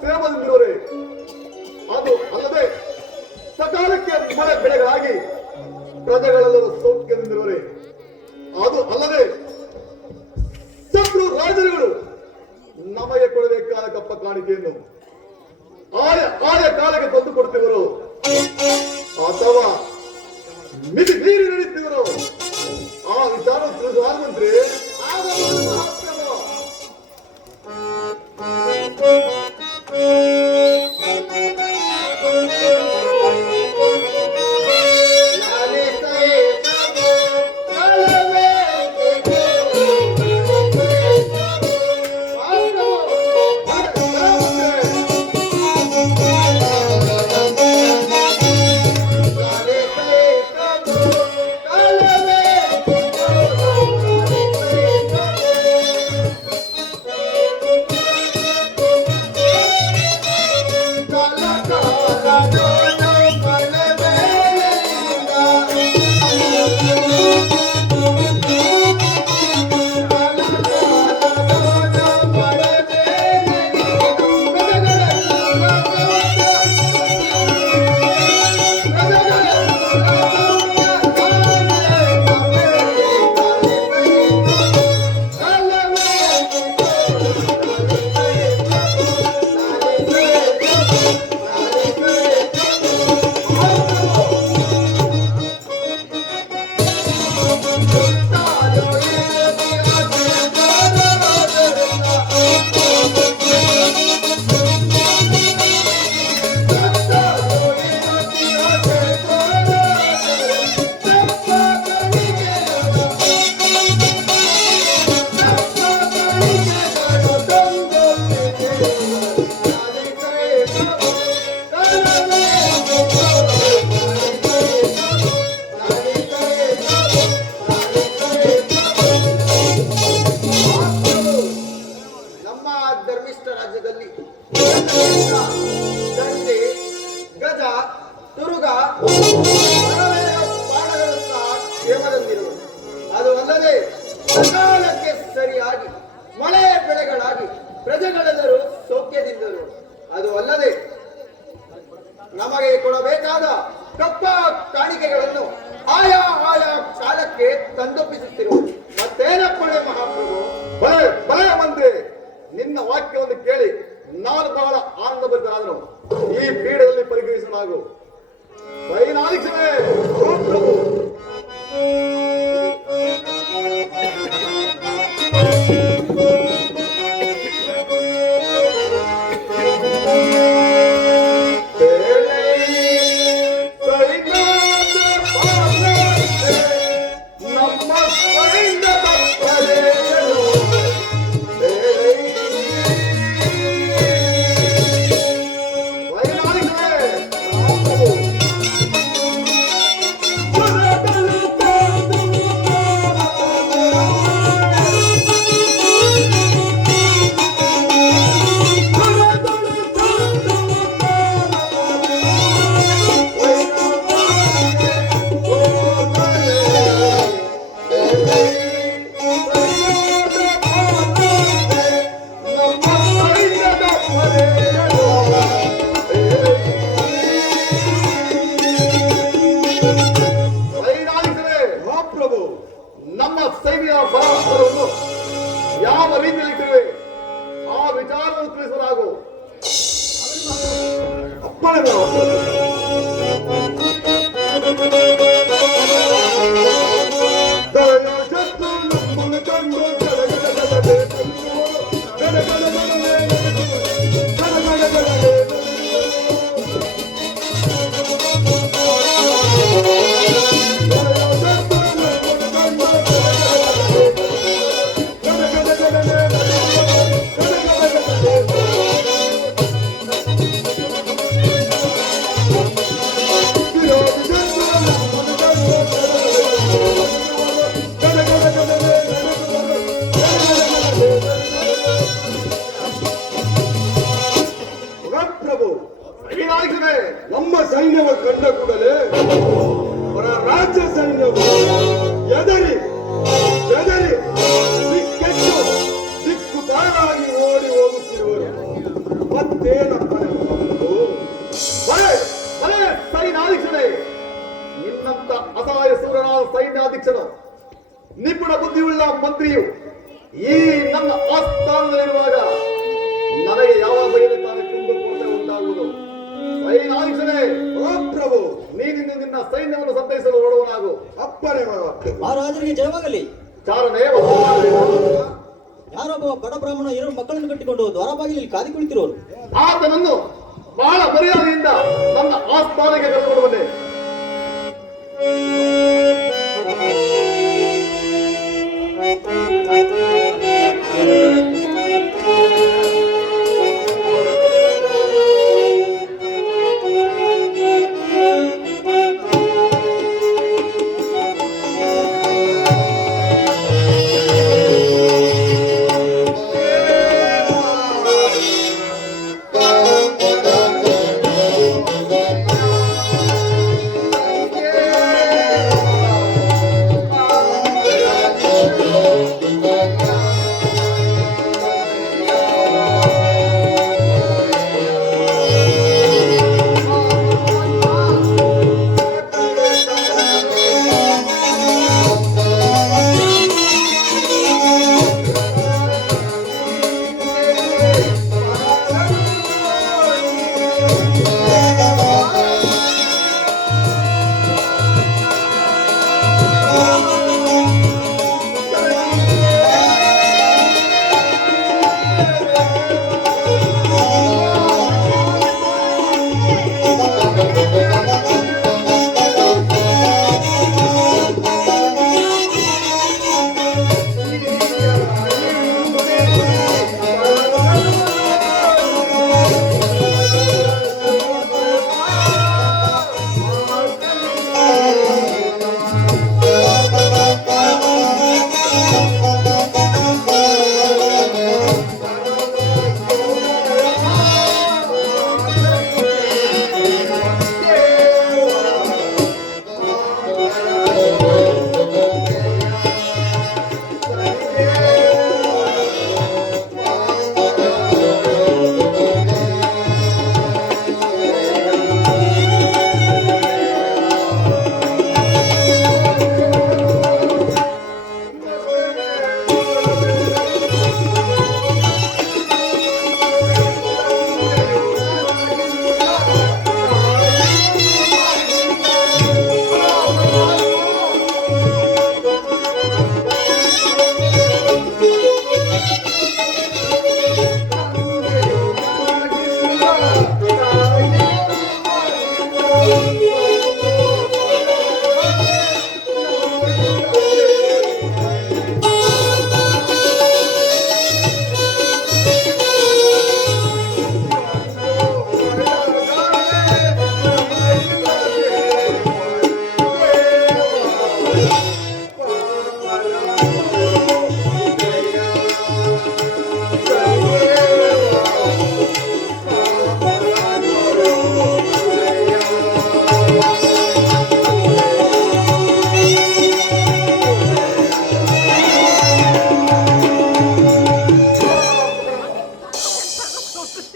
ಕ್ಷೇಮದಿಂದಿರುವರೆ, ಅದು ಅಲ್ಲದೆ ಸಕಾಲಕ್ಕೆ ಮಳೆ ಬೆಳೆಗಳಾಗಿ ಪ್ರಜೆಗಳೆಲ್ಲರೂ ಸೌಖ್ಯದಿಂದಿರುವರೆ, ಅದು ಅಲ್ಲದೆ ಶತ್ರು ರಾಜರುಗಳು ನಮಗೆ ಕೊಡಬೇಕಾದ ಕಪ್ಪ ಕಾಣಿಕೆಯನ್ನು ಆಯ ಕಾಲಕ್ಕೆ ತಂದು ಕೊಡ್ತಿವರು ಅಥವಾ ಮಿತಿ ಮೀರಿ ನಡೆಯುತ್ತಿವರು, ಆ ವಿಚಾರ ತಿಳಿಸುವ ಮಂತ್ರಿ. ಅದು ಅಲ್ಲದೆ ಸಕಾಲಕ್ಕೆ ಸರಿಯಾಗಿ ಮಳೆ ಬೆಳೆಗಳಾಗಿ ಪ್ರಜೆಗಳೆಲ್ಲರೂ ಸೌಖ್ಯದಿಂದರು. ಅದು ಅಲ್ಲದೆ ನಮಗೆ ಕೊಡಬೇಕಾದ ಕಪ್ಪ ಕಾಣಿಕೆಗಳನ್ನು ಆಯಾ ಕಾಲಕ್ಕೆ ತಂದೊಪ್ಪಿಸುತ್ತಿರುವುದು. ಮತ್ತೇನಪ್ಪಳೆ ಮಹಾಪ್ರಭು? ಭಯ ಮಂತ್ರಿ, ನಿನ್ನ ವಾಕ್ಯವನ್ನು ಕೇಳಿ ನಾನು ಬಹಳ ಆನಂದಭರಿತನಾದನು. ಈ ಪೀಠದಲ್ಲಿ ಪರಿಗಣಿಸಲಾಗು. ವೈನಾಲಿಕ್ಷಣೆ ಪ್ರಭು. ನಮ್ಮ ಸೈನ್ಯ ಬಲಾತ್ಕಾರವನ್ನು ಯಾವ ರೀತಿಯಲ್ಲಿ ಇಟ್ಟಿರುವೆ ಆ ವಿಚಾರವನ್ನು ತಿಳಿಸಲಾಗು. ಅಪ್ಪಣೆ ಏನಪ್ಪನೇ ಮಹಾಪ್ರಭು? ಬಲೆ ಬಲೆ ಸೈನ್ಯಾಧೀಕ್ಷರೇ, ನಿನ್ನಂತ ಅಸಹಾಯ ಸೂರನಾದ ಸೈನ್ಯಾಧೀಕ್ಷರು, ನಿಪುಣ ಬುದ್ಧಿಯುಳ್ಳ ಮಂತ್ರಿಯು ಈ ನನ್ನ ಆಸ್ಥಾನದಲ್ಲಿರುವಾಗ ನನಗೆ ಯಾವ ಬಗೆಯಲ್ಲಿ ತಾನು ಕುಂದುಕೊರತೆ ಉಂಟಾಗುವುದು? ಸೈನ್ಯಾಧೀಕ್ಷರೇ, ಪ್ರಭು ನೀನಿಂದ ನಿನ್ನ ಸೈನ್ಯವನ್ನು ಸಂತೈಸಲು ಹೊರಡುವನಾಗು. ಅಪ್ಪನೇ ಮಹಾರಾಜರಿಗೆ ಜಯವಾಗಲಿ. ಚಾರಣೆ ಯಾರೊಬ್ಬ ಬಡ ಬ್ರಾಹ್ಮಣ 2 ಮಕ್ಕಳನ್ನು ಕಟ್ಟಿಕೊಂಡು ದ್ವಾರ ಬಾಗಿಲಲ್ಲಿ ಕಾದಿ ಕುಳಿತಿರೋರು. ಆತನನ್ನು ಬಹಳ ಮರ್ಯಾದೆಯಿಂದ ನನ್ನ ಆಸ್ಥಾನಕ್ಕೆ ಕರೆದುಕೊಂಡು ಬಂದೆ.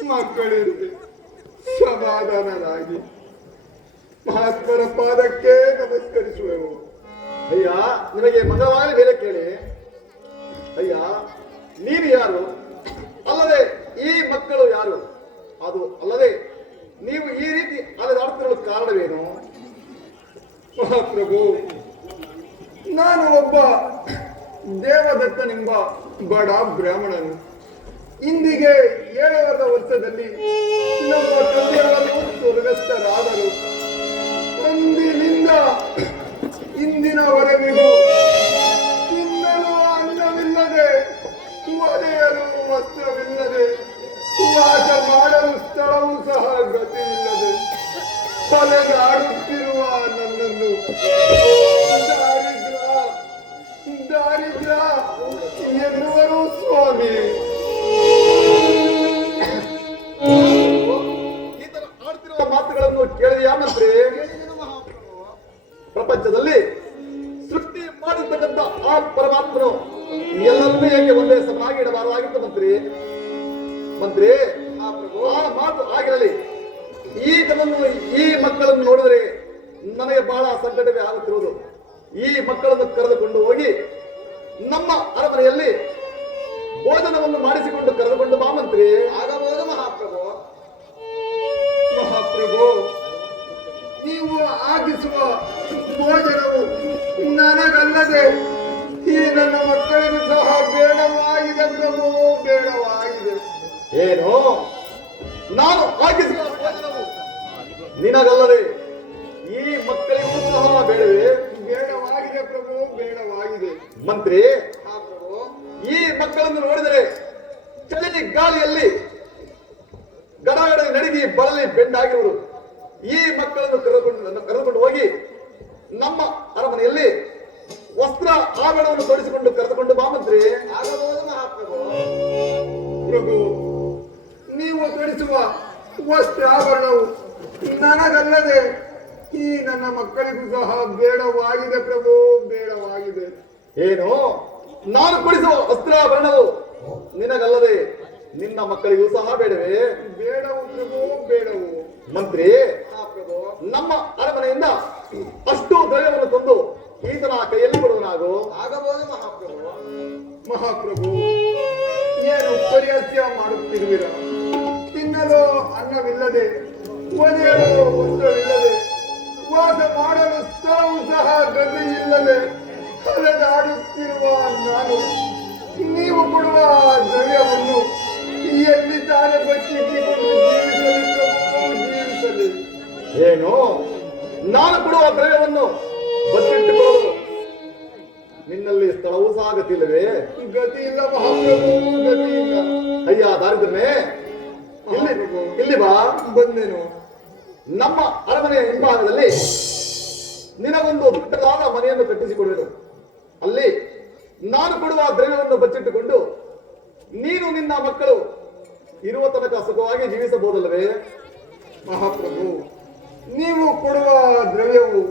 ಮಕ್ಕಳಿರುವೆ ಸಮಾಧಾನರಾಗಿ ಮಹಾತ್ಮರ ಪಾದಕ್ಕೆ ನಮಸ್ಕರಿಸುವೆವು. ಅಯ್ಯ, ನಿಮಗೆ ಮಂಗಲವಾಗಲಿ ಬೇರೆ ಕೇಳಿ. ಅಯ್ಯ, ನೀನು ಯಾರು? ಅಲ್ಲದೆ ಈ ಮಕ್ಕಳು ಯಾರು? ಅದು ಅಲ್ಲದೆ ನೀವು ಈ ರೀತಿ ಅಲೆದಾಡುತ್ತಿರುವ ಕಾರಣವೇನು? ಮಹಾಪ್ರಭು, ನಾನು ಒಬ್ಬ ದೇವದತ್ತನೆಂಬ ಬಡ ಬ್ರಾಹ್ಮಣನು. ಇಂದಿಗೆ 7ನೇ ವರ್ಷದಲ್ಲಿ ನಮ್ಮ ತಂದೆಯವರು ಸ್ವರ್ಗಸ್ಥರಾದರು. ಅಂದಿನಿಂದ ಇಂದಿನವರೆಗೂ ತಿನ್ನಲು ಅನ್ನವಿಲ್ಲದೆ, ಒಡೆಯಲು ವಸ್ತ್ರವಿಲ್ಲದೆ, ವಾಸ ಮಾಡಲು ಸ್ಥಳವೂ ಸಹ ಗತಿಯಿಲ್ಲದೆ ಅಲೆದಾಡುತ್ತಿರುವ ನನ್ನನ್ನು ದಾರಿದ್ರ ಎನ್ನುವರು ಸ್ವಾಮಿ. ಈ ತರ ಆಡ್ತಿರುವ ಮಾತುಗಳನ್ನು ಕೇಳಿದೆಯಾ ಮಂತ್ರಿ? ಪ್ರಪಂಚದಲ್ಲಿ ಸೃಷ್ಟಿ ಮಾಡಿರ್ತಕ್ಕಂಥ ಆ ಪರಮಾತ್ಮನು ಎಲ್ಲರನ್ನೂ ಏಕೆ ಒಂದೇ ಸಮನಾಗಿ ಇಡಬಾರದಾಗಿತ್ತು ಮಂತ್ರಿ? ಮಂತ್ರಿ, ಆ ಆಗಿರಲಿ, ಈ ಮಕ್ಕಳನ್ನು ನೋಡಿದರೆ ನನಗೆ ಬಹಳ ಸಂಕಟವೇ ಆಗುತ್ತಿರುವುದು. ಈ ಮಕ್ಕಳನ್ನು ಕರೆದುಕೊಂಡು ಹೋಗಿ ನಮ್ಮ ಅರಮನೆಯಲ್ಲಿ ಭೋಜನವನ್ನು ಮಾಡಿಸಿಕೊಂಡು ಕರೆದುಕೊಂಡು ಬಾ ಮಂತ್ರಿ. ಆಗಬಹುದು ಮಹಾಪ್ರಭು. ಮಹಾಪ್ರಭು, ನೀವು ಆಗಿಸುವ ಭೋಜನವು ನನಗಲ್ಲದೆ ಈ ನನ್ನ ಮಕ್ಕಳಿಗೂ ಸಹ ಬೇಡವಾಗಿದೆ ಪ್ರಭು, ಬೇಡವಾಗಿದೆ. ಏನು, ನಾನು ಆಗಿಸುವ ಭೋಜನವು ನಿನಗಲ್ಲದೆ ಈ ಮಕ್ಕಳಿಗೂ ಸಹ ಬೇಡವೇ? ಬೇಡವಾಗಿದೆ ಪ್ರಭು, ಬೇಡವಾಗಿದೆ. ಮಂತ್ರಿ, ಮಹಾಪ್ರಭು, ಈ ಮಕ್ಕಳನ್ನು ನೋಡಿದರೆ ಚಳಿ ಗಾಳಿಯಲ್ಲಿ ಗಡಗಡ ನಡಿಗಿ ಬಳಲಿ ಬೆಂಡಾಗಿರುವರು. ಈ ಮಕ್ಕಳನ್ನು ಕರೆದುಕೊಂಡು ಹೋಗಿ ನಮ್ಮ ಅರಮನೆಯಲ್ಲಿ ವಸ್ತ್ರ ಆಭರಣವನ್ನು ತೊಡಿಸಿಕೊಂಡು ಕರೆದುಕೊಂಡು ಬಾ ಮಂತ್ರಿ. ಆಗಬಹುದು ಮಹಾಪ್ರಭು. ಪ್ರಭು, ನೀವು ತೊಡಿಸುವ ವಸ್ತ್ರಾಭರಣವು ನನಗಲ್ಲದೆ ಈ ನನ್ನ ಮಕ್ಕಳಿಗೂ ಸಹ ಬೇಡವಾಗಿದೆ ಪ್ರಭು, ಬೇಡವಾಗಿದೆ. ಏನು, ನಾನು ಕೊಡಿಸುವ ವಸ್ತ್ರಾಭರಣವು ನಿನಗಲ್ಲದೆ ನಿನ್ನ ಮಕ್ಕಳಿಗೂ ಸಹ ಬೇಡವೇ? ಬೇಡವು ಪ್ರಭು, ಬೇಡವು. ಮಂತ್ರಿ, ಮಹಾಪ್ರಭು, ನಮ್ಮ ಅರಮನೆಯಿಂದ ಅಷ್ಟು ದ್ರವ್ಯವನ್ನು ತಂದು ಈತನ ಕೈಯಲ್ಲಿ ಕೊಡುವನಾಗು. ಆಗಬಹುದು ಮಹಾಪ್ರಭು. ಮಹಾಪ್ರಭು, ಏನು ಪರಿಹಾಸ್ಯ ಮಾಡುತ್ತಿರುವಿರ? ತಿನ್ನಲು ಅನ್ನವಿಲ್ಲದೆ, ಒದೆಯಲು ವಸ್ತ್ರವಿಲ್ಲದೆ, ವಾಸ ಮಾಡಲು ಸ್ಥಳವೂ ಸಹ ಗತಿಯಿಲ್ಲದೆ ಅಲೆದಾಡುತ್ತಿರುವ ನಾನು ನೀವು ಕೊಡುವ ದ್ರವ್ಯವನ್ನು ಎಲ್ಲಿ ತಾನೇ ಬಚ್ಚಿಟ್ಟುಕೊಂಡು ಜೀವಿಸಲಿ ಪ್ರಭು, ಜೀವಿಸಲಿ. ಏನು, ನಾನು ಕೊಡುವ ದ್ರವ್ಯವನ್ನು ಬಚ್ಚಿಟ್ಟುಕೊಳ್ಳಲು ನಿನ್ನಲ್ಲಿ ಸ್ಥಳವೂ ಸಹ ಗತಿಯಿಲ್ಲವೇ? ಗತಿ ಇಲ್ಲ ಮಹಾಪ್ರಭು, ಗತಿ ಇಲ್ಲ. ಅಯ್ಯ ದಾರಿದ್ರನೇ, ಇಲ್ಲಿ ಬಾ. ಬಂದೆನು. ನಮ್ಮ ಅರಮನೆಯ ಹಿಂಭಾಗದಲ್ಲಿ ನಿನಗೊಂದು ದೊಡ್ಡದಾದ ಮನೆಯನ್ನು ಕಟ್ಟಿಸಿಕೊಡುವೆನು. ಅಲ್ಲಿ ನಾನು ಕೊಡುವ ದ್ರವ್ಯವನ್ನು ಬಚ್ಚಿಟ್ಟುಕೊಂಡು ನೀನು ನಿನ್ನ ಮಕ್ಕಳು ಇರುವ ತನಕ ಸುಖವಾಗಿ ಜೀವಿಸಬಹುದಲ್ಲವೇ? ಮಹಾಪ್ರಭು, ನೀವು ಕೊಡುವ ದ್ರವ್ಯವು,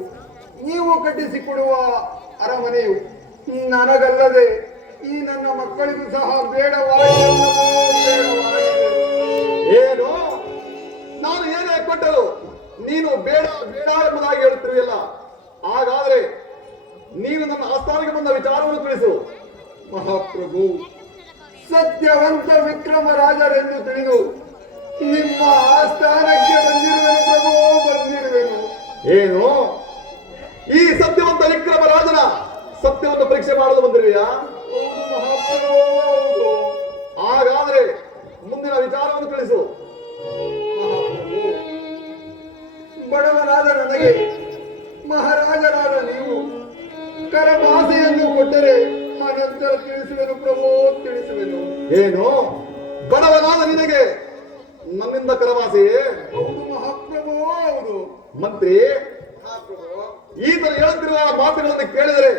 ನೀವು ಕಟ್ಟಿಸಿಕೊಡುವ ಅರಮನೆಯು ನನಗಲ್ಲದೆ ಈ ನನ್ನ ಮಕ್ಕಳಿಗೂ ಸಹ ಬೇಡವಾಗಿದೆ ಪ್ರಭು, ಬೇಡವಾಗಿದೆ. ಏನು, ನಾನು ಏನೇ ಕೊಟ್ಟರು ನೀನು ಬೇಡ ಬೇಡ ಎಂಬುದಾಗಿ ಹೇಳುತ್ತಿರುವಿಲ್ಲ. ಹಾಗಾದ್ರೆ ನೀನು ನನ್ನ ಆಸ್ಥಾನಕ್ಕೆ ಬಂದ ವಿಚಾರವನ್ನು ತಿಳಿಸು. ಮಹಾಪ್ರಭು, ಸತ್ಯವಂತ ವಿಕ್ರಮರಾಜರೆಂದು ತಿಳಿದು ನಿಮ್ಮ ಆಸ್ಥಾನಕ್ಕೆ ಬಂದಿರುವೆನು ಪ್ರಭು, ಬಂದಿರುವೆನು. ಏನು, ಈ ಸತ್ಯವಂತ ವಿಕ್ರಮರಾಜನ ಸತ್ಯವನ್ನು ಪರೀಕ್ಷೆ ಮಾಡಲು ಬಂದಿರುವೆಯಾ? ಹೌದು ಮಹಾಪ್ರಭು, ಹೌದು. ಹಾಗಾದ್ರೆ ಮುಂದಿನ ವಿಚಾರವನ್ನು ತಿಳಿಸು. ಮಹಾಪ್ರಭು, ಬಡವರಾದ ನನಗೆ ಮಹಾರಾಜರಾದ ನೀವು ಕರಭಾಷೆಯನ್ನು ಕೊಟ್ಟರೆ ಅನಂತರ ತಿಳಿಸುವೆನು ಪ್ರಭು, ತಿಳಿಸುವೆನು. ಏನು, ಬಡವನಾದ ನಿನಗೆ ನನ್ನಿಂದ ಕರವಾಸೆಯೇ? ಹೌದು ಮಹಾಪ್ರಭು, ಹೌದು. ಮಂತ್ರಿ, ಮಹಾಪ್ರಭು, ಈತನು ಹೇಳುತ್ತಿರುವ ಮಾತುಗಳನ್ನು ಕೇಳಿದರೆ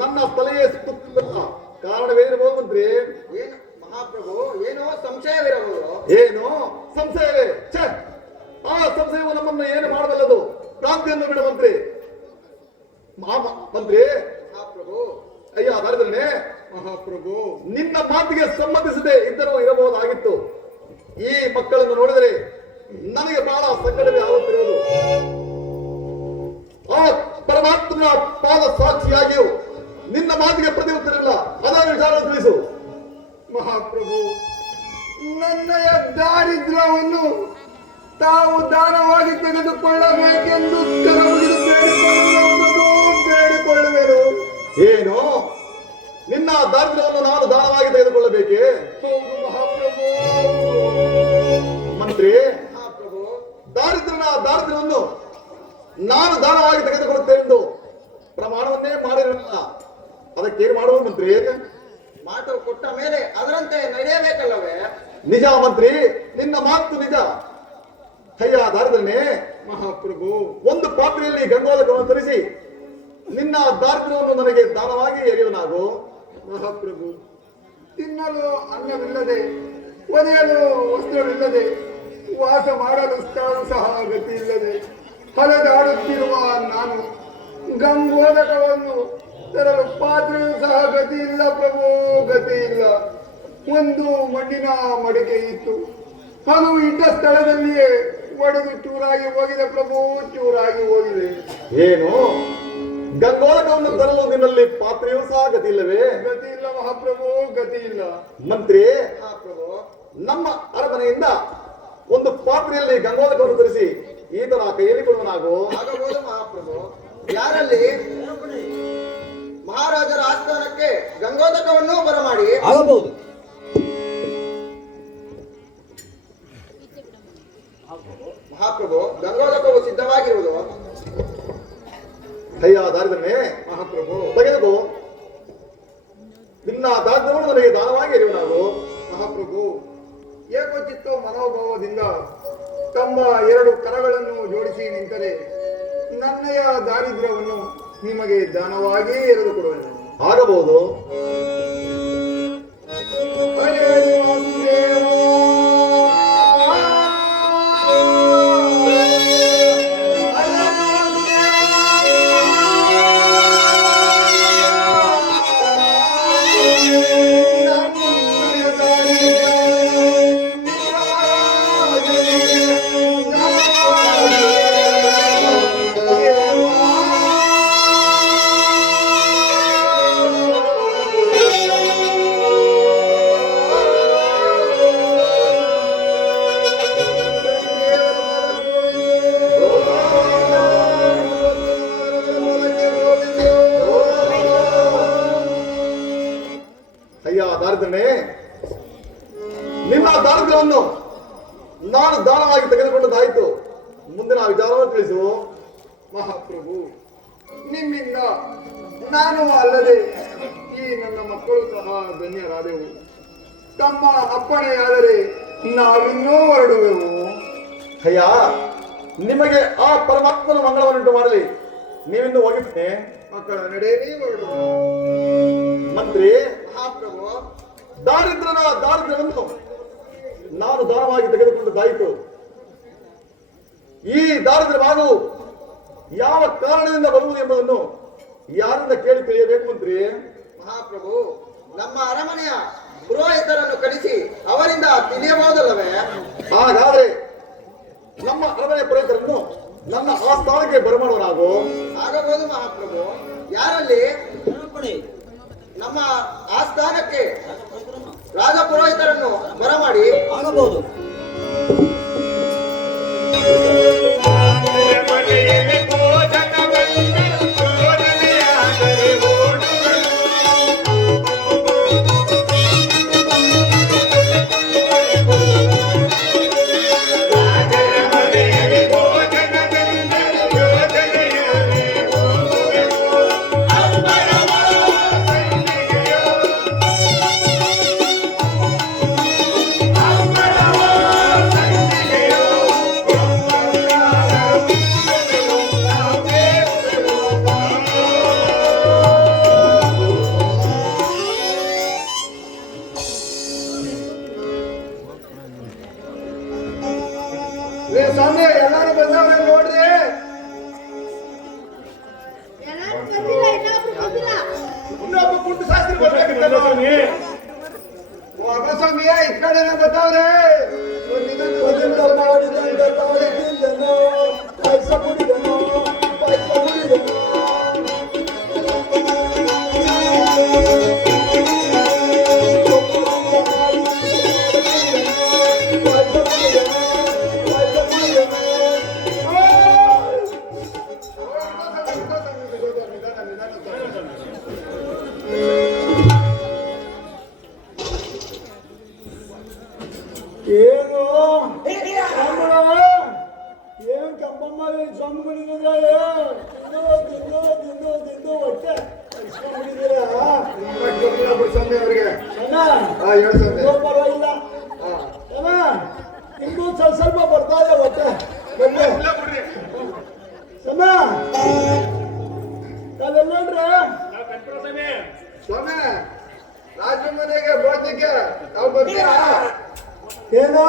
ನನ್ನ ತಲೆಯೇ ಸುತ್ತುತ್ತಿಲ್ಲ. ಕಾರಣವೇನಿರಬಹುದು ಮಂತ್ರಿ? ಏನು ಮಹಾಪ್ರಭು, ಏನೋ ಸಂಶಯವಿರಬಹುದು. ಏನು ಸಂಶಯವೇ? ಛೆ, ಆ ಸಂಶಯವು ನಮ್ಮನ್ನು ಏನು ಮಾಡಬಲ್ಲದು? ಕ್ರಾಂತಿಯನ್ನು ಬಿಡು ಮಂತ್ರಿ. ಮಂತ್ರಿ, ಮಹಾಪ್ರಭು, ಅಯ್ಯ ದಾರಿದ್ರನೇ, ಮಹಾಪ್ರಭು, ನಿನ್ನ ಮಾತಿಗೆ ಸಂಬಂಧಿಸದೆ ಇದ್ದರೂ ಇರಬಹುದಾಗಿತ್ತು. ಈ ಮಕ್ಕಳನ್ನು ನೋಡಿದರೆ ನನಗೆ ಬಹಳ ಸಂಕಟವೇ ಆಗುತ್ತಿರುವುದು. ಆ ಪರಮಾತ್ಮನ ಪಾದ ಸಾಕ್ಷಿಯಾಗಿಯೂ ನಿನ್ನ ಮಾತಿಗೆ ಪ್ರತಿ ಉತ್ತರವಿಲ್ಲ. ಅದರ ವಿಚಾರ ತಿಳಿಸು. ಮಹಾಪ್ರಭು, ನನ್ನಯ ದಾರಿದ್ರ್ಯವನ್ನು ತಾವು ದಾನವಾಗಿ ತೆಗೆದುಕೊಳ್ಳಬೇಕೆಂದು ಕರ ಮುಗಿದು ಬೇಡಿಕೊಳ್ಳುವೆನು ಪ್ರಭು, ಬೇಡಿಕೊಳ್ಳುವೆನು. ಏನು, ನಿನ್ನ ದಾರಿದ್ರ್ಯವನ್ನು ನಾನು ದಾನವಾಗಿ ತೆಗೆದುಕೊಳ್ಳಬೇಕೇ? ಹೌದು ಮಹಾಪ್ರಭು, ಮಂತ್ರಿ, ಮಹಾಪ್ರಭು, ದಾರಿದ್ರ್ಯವನ್ನು ನಾನು ದಾನವಾಗಿ ತೆಗೆದುಕೊಳ್ಳುತ್ತೇನೆಂದು ಪ್ರಮಾಣವನ್ನೇ ಮಾಡಿರಲಿಲ್ಲ. ಅದಕ್ಕೇನು ಮಾಡುವುದು ಮಂತ್ರಿ? ಮಾತು ಕೊಟ್ಟ ಮೇಲೆ ಅದರಂತೆ ನಡೆಯಬೇಕಲ್ಲವೇ? ನಿಜ ಮಂತ್ರಿ, ನಿನ್ನ ಮಾತು ನಿಜ. ಅಯ್ಯ ದಾರಿದ್ರನೇ, ಮಹಾಪ್ರಭು, ಒಂದು ಪಾತ್ರೆಯಲ್ಲಿ ಗಂಗೋದಕವನ್ನು ತರಿಸಿ ನಿನ್ನ ದಾರಿದ್ರ್ಯವನ್ನು ನನಗೆ ದಾನವಾಗಿ ಎರೆಯುವನಾಗು. ಮಹಾಪ್ರಭು, ತಿನ್ನಲು ಅನ್ನವಿಲ್ಲದೆ, ಒದೆಯಲು ವಸ್ತ್ರವಿಲ್ಲದೆ, ವಾಸ ಮಾಡಲು ಸ್ಥಳವೂ ಸಹ ಗತಿ ಇಲ್ಲದೆ ಹಲದಾಡುತ್ತಿರುವ ನಾನು ಗಂಗೋದಕವನ್ನು ತರಲು ಪಾತ್ರೆಯೂ ಸಹ ಗತಿ ಇಲ್ಲ ಪ್ರಭು, ಗತಿ ಇಲ್ಲ. ಒಂದು ಮಣ್ಣಿನ ಮಡಿಕೆ ಇತ್ತು, ಅದು ಇದ್ದ ಸ್ಥಳದಲ್ಲಿಯೇ ಒಡೆದು ಚೂರಾಗಿ ಹೋಗಿದೆ ಪ್ರಭು, ಚೂರಾಗಿ ಹೋಗಿದೆ. ಏನು ಗಂಗೋದಕವನ್ನು ತರಲು ನಿನ್ನಲ್ಲಿ ಪಾತ್ರೆಯೂ ಸಹ ಗತಿ ಇಲ್ಲವೇ? ಗತಿ ಇಲ್ಲ ಮಹಾಪ್ರಭು, ಗತಿ ಇಲ್ಲ. ಮಂತ್ರಿ, ಮಹಾಪ್ರಭು ನಮ್ಮ ಅರಮನೆಯಿಂದ ಒಂದು ಪಾತ್ರೆಯಲ್ಲಿ ಗಂಗೋದಕವನ್ನು ತರಿಸಿ ಈತನ ಕೈಯಲ್ಲಿ ಕೊಡುವನಾಗು. ಆಗಬಹುದು ಮಹಾಪ್ರಭು. ಯಾರಲ್ಲಿ ಮಹಾರಾಜರ ಆಸ್ಥಾನಕ್ಕೆ ಗಂಗೋದಕವನ್ನು ಬರಮಾಡಿ. ಆಗಬಹುದು. ಮಹಾಪ್ರಭು, ಗಂಗೋದಕವು ಸಿದ್ಧವಾಗಿರುವುದು. ಅಯ್ಯ ದಾರಿದನ್ನೇ ಮಹಾಪ್ರಭು ತೆಗೆದುಕೋ. ನಿನ್ನ ದಾರಿದ್ರ್ಯವನ್ನು ನನಗೆ ದಾನವಾಗಿ ಎರೆಯುವ ನಾವು. ಮಹಾಪ್ರಭು ಏಕೋಚಿತ್ತ ಮನೋಭಾವದಿಂದ ತಮ್ಮ ಎರಡು ಕರಗಳನ್ನು ಜೋಡಿಸಿ ನಿಂತರೆ ನನ್ನಯ ದಾರಿದ್ರ್ಯವನ್ನು ನಿಮಗೆ ದಾನವಾಗಿ ಎರೆದು ಕೊಡುವೆನು. ಆಗಬಹುದು. ಹರೇ ವಾಸುದೇವ. ಅಯ್ಯ ದಾರಿದ್ರ್ಯನೇ, ನಿನ್ನ ದಾರಿದ್ರ್ಯವನ್ನು ನಾನು ದಾನವಾಗಿ ತೆಗೆದುಕೊಂಡದ್ದಾಯಿತು. ಮುಂದಿನ ವಿಚಾರವನ್ನು ತಿಳಿಸು. ಮಹಾಪ್ರಭು ನಿಮ್ಮಿಂದ ನಾನು ಅಲ್ಲದೆ ಈ ನನ್ನ ಮಕ್ಕಳು ಸಹ ಧನ್ಯರಾದೆವು. ತಮ್ಮ ಅಪ್ಪಣೆಯಾದರೆ ನಾವಿನ್ನೂ ಹೊರಡುವೆವು. ಅಯ್ಯ, ನಿಮಗೆ ಆ ಪರಮಾತ್ಮನ ಮಂಗಳವನ್ನುಂಟು ಮಾಡಲಿ. ನೀವಿನ್ನು ಹೋಗಿದ್ದೇನೆ ಮಕ್ಕಳ ನಡೆಯಲಿ ಹೊರಡುವ. ಮಂತ್ರಿ, ಮಹಾಪ್ರಭು ದಾರಿದ್ರ್ಯವನ್ನು ನಾನು ದಾನವಾಗಿ ತೆಗೆದುಕೊಂಡದ್ದಾಯಿತು. ಈ ದಾರಿದ್ರ್ಯ ಭಾಗವು ಯಾವ ಕಾರಣದಿಂದ ಬರುವುದು ಎಂಬುದನ್ನು ಯಾರಿಂದ ಕೇಳಿ ತಿಳಿಯಬೇಕು ಮಂತ್ರಿ. ಮಹಾಪ್ರಭು, ನಮ್ಮ ಅರಮನೆಯ ಪುರೋಹಿತರನ್ನು ಕಳಿಸಿ ಅವರಿಂದ ತಿಳಿಯಬಹುದಲ್ಲವೇ? ಹಾಗಾದ್ರೆ ನಮ್ಮ ಅರಮನೆ ಪುರೋಹಿತರನ್ನು ನನ್ನ ಆಸ್ಥಾನಕ್ಕೆ ಬರಮಾಡುವನಾಗು. ಆಗಬಹುದು ಮಹಾಪ್ರಭು. ಯಾರಲ್ಲಿ ಅರ್ಪಣೆ. ನಮ್ಮ ಆಸ್ಥಾನಕ್ಕೆ ರಾಜ ಪುರೋಹಿತರನ್ನು ಬರಮಾಡಿ. ಆಗಬಹುದು. ಸ್ವಾಮಿ ಎಲ್ಲಾರು ಬಂದವ್ರೆ ನೋಡ್ರಿ. ಇನ್ನೊಬ್ಬ ಪುಟ್ಟು ಶಾಸ್ತ್ರಿ ಬರ್ಬೇಕಿತ್ತಲ್ಲ ಸ್ವಾಮಿ. ಒಬ್ಬ ಸ್ವಾಮಿ ಈ ಕಡೆನೇ ಬರ್ತಾವ್ರೆ. ಏನು ಏನು ಕಂಪಮ್ಮ ಸ್ವಾಮಿಗಳಿದ್ರೆ ತಿಂದು ಹೊಟ್ಟೆ ಇಸ್ಕೊಂಡ್ಬಿಟ್ಟಿದ್ದೀರಾ? ಸ್ವಾಮಿ ಅವರಿಗೆ ಹೇಳು ಸ್ವಾಮಿ. ಪರವಾಗಿಲ್ಲ ನಿಮ್ದು ಸ್ವಲ್ಪ ಬರ್ತಾ ಇದೆ ಹೊಟ್ಟೆ. ಸಮ ತಾವೆಲ್ಲೋಡ್ರೆ ಸ್ವಾಮಿ ರಾಜ ಮನೆಗೆ ಬೋಧಕ್ಕೆ ತಾವು ಬರ್ತೀರಾ? ಏನೋ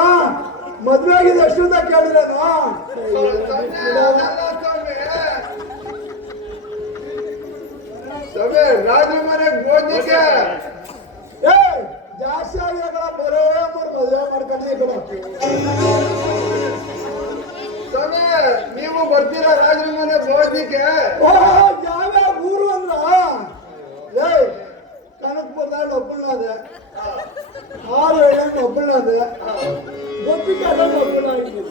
ಮದ್ವೆ ಆಗಿದೆ ಅಷ್ಟೊಂದ ಕೇಳಿದ್ರೇನು? ಸ್ವಾಮಿ ರಾಜ ಮನೆಗೆ ಬೋಧಕ್ಕೆ ಏ ಜಾಸ್ತಿ ಆಗಿರೋ ಬರೋ ಮೂರು ಮದುವೆ ಮಾಡ್ಕೊಂಡು ಈ ಕಡೆ ಸ್ವಾಮಿ ನೀವು ಬರ್ತೀರಾ ರಾಜರ ಮನೆ ಬೋಧಿಕೆ ಓ ಯಾವ್ಯಾವ ಊರು ಅಂದ್ರ ಏ ಕನಕಪುರದಾಗ ಒಬ್ಬಳನಾದೆ 6 ಏಳು ಒಬ್ಬಳನಾದೆ ಗೊತ್ತಿಲ್ಲ ಒಬ್ಬಳಾಗಿದ್ದೀನಿ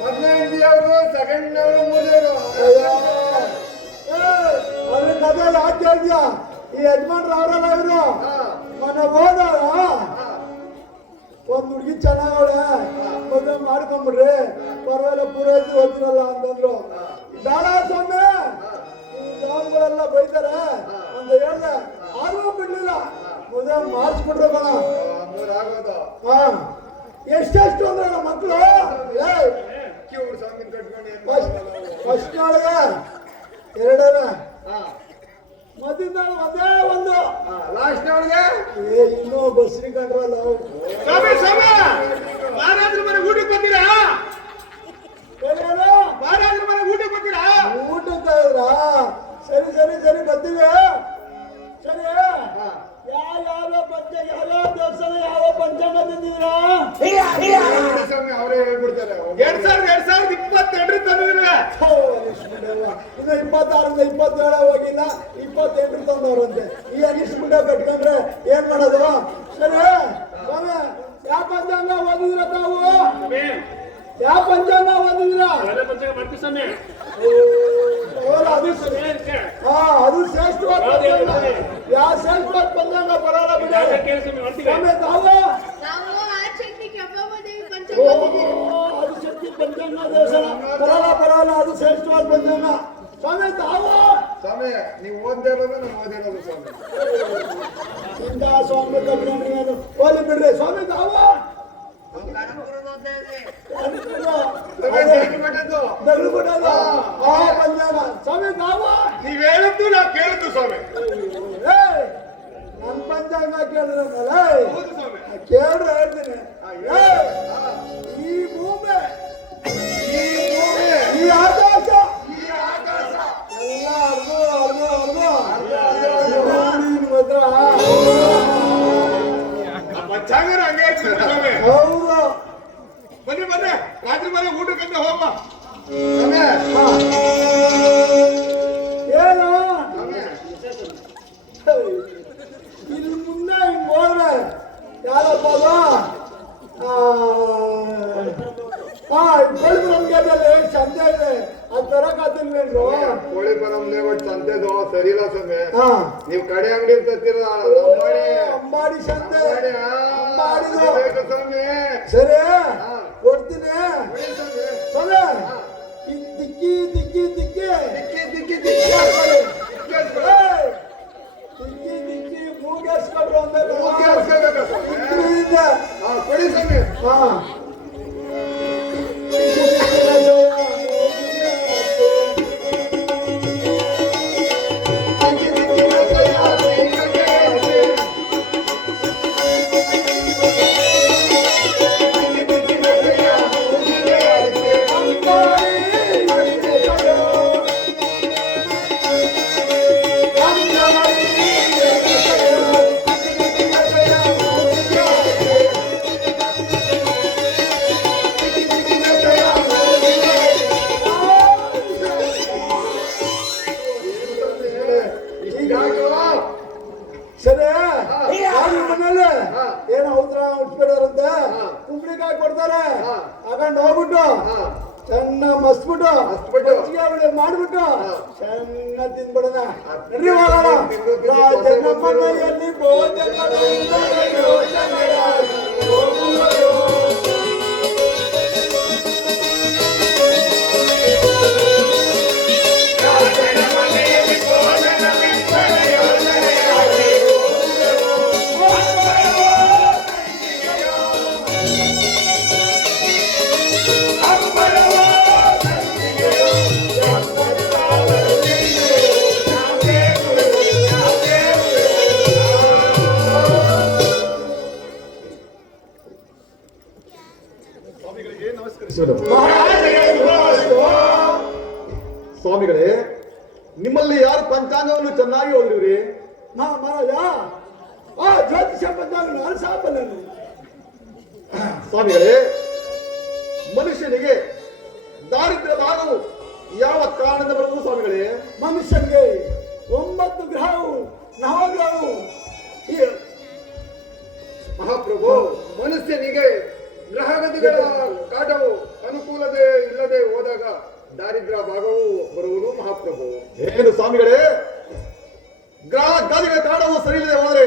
ಮೊದಲನೇ ಇಂಡಿಯವರು ಸೆಕೆಂಡ್ ಮೂರನೇವರು ಅದ್ರ ಕಥೆ ಯಾಕೆ ಕೇಳ್ತೀಯ ಈ ಯಜಮಾನ್ರು ಅವರಲ್ಲ ಇವರು ಮೊನ್ನೆ ಹೋದಾಗ ಒಂದ್ ಹುಡುಗಿ ಚೆನ್ನಾಗವಳೆ ಮದುವೆ ಮಾಡ್ಕೊಂಬಿಡ್ರಿ ಪರವಾಗಿಲ್ಲ ಪೂರೈಸಿ ಓದಿರಲ್ಲ ಅಂತಂದ್ರು ಬೇಡ ಸ್ವಾಮಿ ಈ ಜಾಬ್ಗಳೆಲ್ಲ ಬೈತಾರೆ ಅಂತ ಹೇಳ್ದೆ ಆದ್ರೂ ಬಿಡ್ಲಿಲ್ಲ ಮದುವೆ ಮಾಡಿಸ್ಬಿಟ್ರು ಕಣ ಮೂರಾಗೋದು ಹಾ ಎಷ್ಟೆಷ್ಟು ಅಂದ್ರೆ ನಮ್ಮ ಮಕ್ಕಳು ಕಿವ್ರು ಸ್ವಾಮಿ ಕಟ್ಕೊಂಡು ಫಸ್ಟ್ ನಾಳಿಗೆ ಎರಡನೇ ಮದ್ದಿಂದ ಒಂದೇ ಒಂದು ಲಾಸ್ಟ್ ಅವ್ರಿಗೆ ಇನ್ನೂ ಬಸ್ರಿ ಕಂಡ್ರಲ್ಲ ಸ್ವಾಮಿ ಸ್ವಾಮಿ ಮಹಾರಾಜರ ಮನೆ ಊಟಕ್ಕೆ ಬಂದಿರಾ ಮಹಾರಾಜರ ಮನೆ ಊಟಕ್ಕೆ ಬಂದಿರಾ ಊಟಕ್ಕ ಇದ್ರಾ ಸರಿ ಸರಿ ಸರಿ ಬರ್ತೀವಿ ಸರಿ ಯಾವ ದೇವಸ್ಥಾನ ಯಾವ ಪಂಚಾಂಗ ತಿಂದಿದ್ದೀರಾ ಸ್ವಾಮಿ ಅವರೇ ಹೇಳ್ಬಿಡ್ತಾರೆ 2022 ತಂದಿದ್ರೆ ಇನ್ನು 26 27 ಹೋಗಿಲ್ಲ 28 ತಂದವ್ರಂತೆ ಈ ಅನಿಸ್ ಬಿಡ ಕಟ್ಕೊಂಡ್ರೆ ಏನ್ ಮಾಡೋದು ಸರಿ ಸ್ವಾಮಿ ಯಾವ ಪಂಚಾಂಗ ಓದಿದಿರ ತಾವು ಯಾವ ಪಂಚಾಂಗ ಓದಿದಿರ ಅದು ಶ್ರೇಷ್ಠವಾದ ಪಂಚಾಂಗ ಯಾವ ಶ್ರೇಷ್ಠವಾದ ಪಂಚಾಂಗ ಬರಲ್ಲ ಬಿಡಿ ಸ್ವಾಮಿ ತಾವು ಅದು ಶಕ್ತಿ ಪಂಚಾಂಗ ದೇವಸ್ಥಾನ ಬರಲ್ಲ ಅದು ಶ್ರೇಷ್ಠವಾದ ಪಂಚಾಂಗ ಸ್ವಾಮಿ ತಾವು ಸ್ವಾಮಿ ನೀವು ಓದ್ದೇ ಇರೋದು ನಾನು ಓದಿರೋದು ಸ್ವಾಮಿ ಇಂಥ ಸ್ವಾಮಿ ಕಟ್ಕೊಂಡ್ರಿ ನಾನು ಹೋಲಿ ಬಿಡ್ರಿ ಸ್ವಾಮಿ ತಾವು ಬೆಳ್ಳುಬಿಟ್ಟದು ಆ ಪಂಚಾಂಗ ಸ್ವಾಮಿ ತಾವು ನೀವ್ ಹೇಳಿದ್ದು ನಾ ಕೇಳಿದ್ದು ಸ್ವಾಮಿ ನನ್ ಪಂಚಾಂಗ ಕೇಳಿದ್ರಲ್ಲ ಹೌದು ಸ್ವಾಮಿ ಕೇಳ್ರೆ ಹೇಳ್ತೀನಿ ಈ ಭೂಮಿ ಈ ಆಕಾಶ ಎಲ್ಲ ಅರ್ಧ ಪಂಚಾಂಗರ ಹಂಗೆ ಇರ್ತದೆ ಸ್ವಾಮಿ ಹೌದು ಬನ್ನಿ ರಾತ್ರಿ ಮನೆ ಊಟಕ್ಕಂತ ಹೋಗ ಏನು ಇಲ್ಲಿ ಮುಂದೆ ಹಿಂಗ್ ಹೋದ್ರೆ ಯಾರಪ್ಪ ನಮ್ಗೆದಲ್ಲಿ ಚಂದ ಇದೆ ಅದ್ ತರಕಾತಿಲ್ವೇನ್ರು ಕೋಳಿ ಬರಂ ಲೇಔಟ್ ಸಂತೆದು ಸರಿ ಇಲ್ಲ ಸ್ವಾಮಿ ನೀವ್ ಕಡೆ ಅಂಗಡಿ ತತ್ತೀರ ಅಂಬಾಡಿ ಸಂತೆ ಅಂಬಾಡಿದು ಸ್ವಾಮಿ ಸರಿ ಕೊಡ್ತೀನಿ ಸ್ವಾಮಿ ದಿಕ್ಕಿ ದಿಕ್ಕಿ ದಿಕ್ಕಿ ದಿಕ್ಕಿ ದಿಕ್ಕಿ ಮೂಗೇಸ್ಕೊಂಡ್ರು ಅಂದ್ರೆ ಕೊಡಿ ಸ್ವಾಮಿ ಹಾ ಸರಿ ಮನೇಲಿ ಏನು ಔದ್ರ ಉಟ್ಬಿಡಾರಂತೆ ಕುಂಬಳಿಕಾಯಿ ಕೊಡ್ತಾರೆ ಹಾಕೊಂಡು ಹೋಗ್ಬಿಟ್ಟು ಚೆನ್ನಾಗ್ ಮಸ್ಬಿಟ್ಟು ಮಾಡ್ಬಿಟ್ಟು ಚೆನ್ನಾಗ್ ತಿಂದ್ಬಿಡೋಣ ನಡ್ರಿ ಹೋಗೋಣ ಎಲ್ಲಿ ಸ್ವಾಮಿಗಳೇ, ನಿಮ್ಮಲ್ಲಿ ಯಾರು ಪಂಚಾಂಗವನ್ನು ಚೆನ್ನಾಗಿ ಓದಿವ್ರಿ. ಮಹಾರಾಜ ಆ ಜ್ಯೋತಿಷ ಪಂಚಾಂಗ ನಾನು ಸಾಪಲ್ಲನು. ಸ್ವಾಮಿಗಳೇ, ಮನುಷ್ಯನಿಗೆ ದಾರಿದ್ರ್ಯ ಭಾಗವು ಯಾವ ಕಾರಣದಿಂದ ಬರುವುದು ಸ್ವಾಮಿಗಳೇ? ಮನುಷ್ಯನಿಗೆ 9 ಗ್ರಹವು ನವಗ್ರಹವು ಈ ಮಹಾಪ್ರಭು, ಮನುಷ್ಯನಿಗೆ ಗ್ರಹಗತಿಗಳ ಕಾಟವು ಅನುಕೂಲತೆ ಇಲ್ಲದೆ ಹೋದಾಗ ದಾರಿದ್ರ್ಯ ಭಾಗವು ಬರುವುದು ಮಹಾಪ್ರಭು. ಏನು ಸ್ವಾಮಿಗಳೇ, ಗ್ರಹ ಗಾದಿಗಳ ಕಾರಣವು ಸರಿ ಇಲ್ಲದೆ ಹೋದರೆ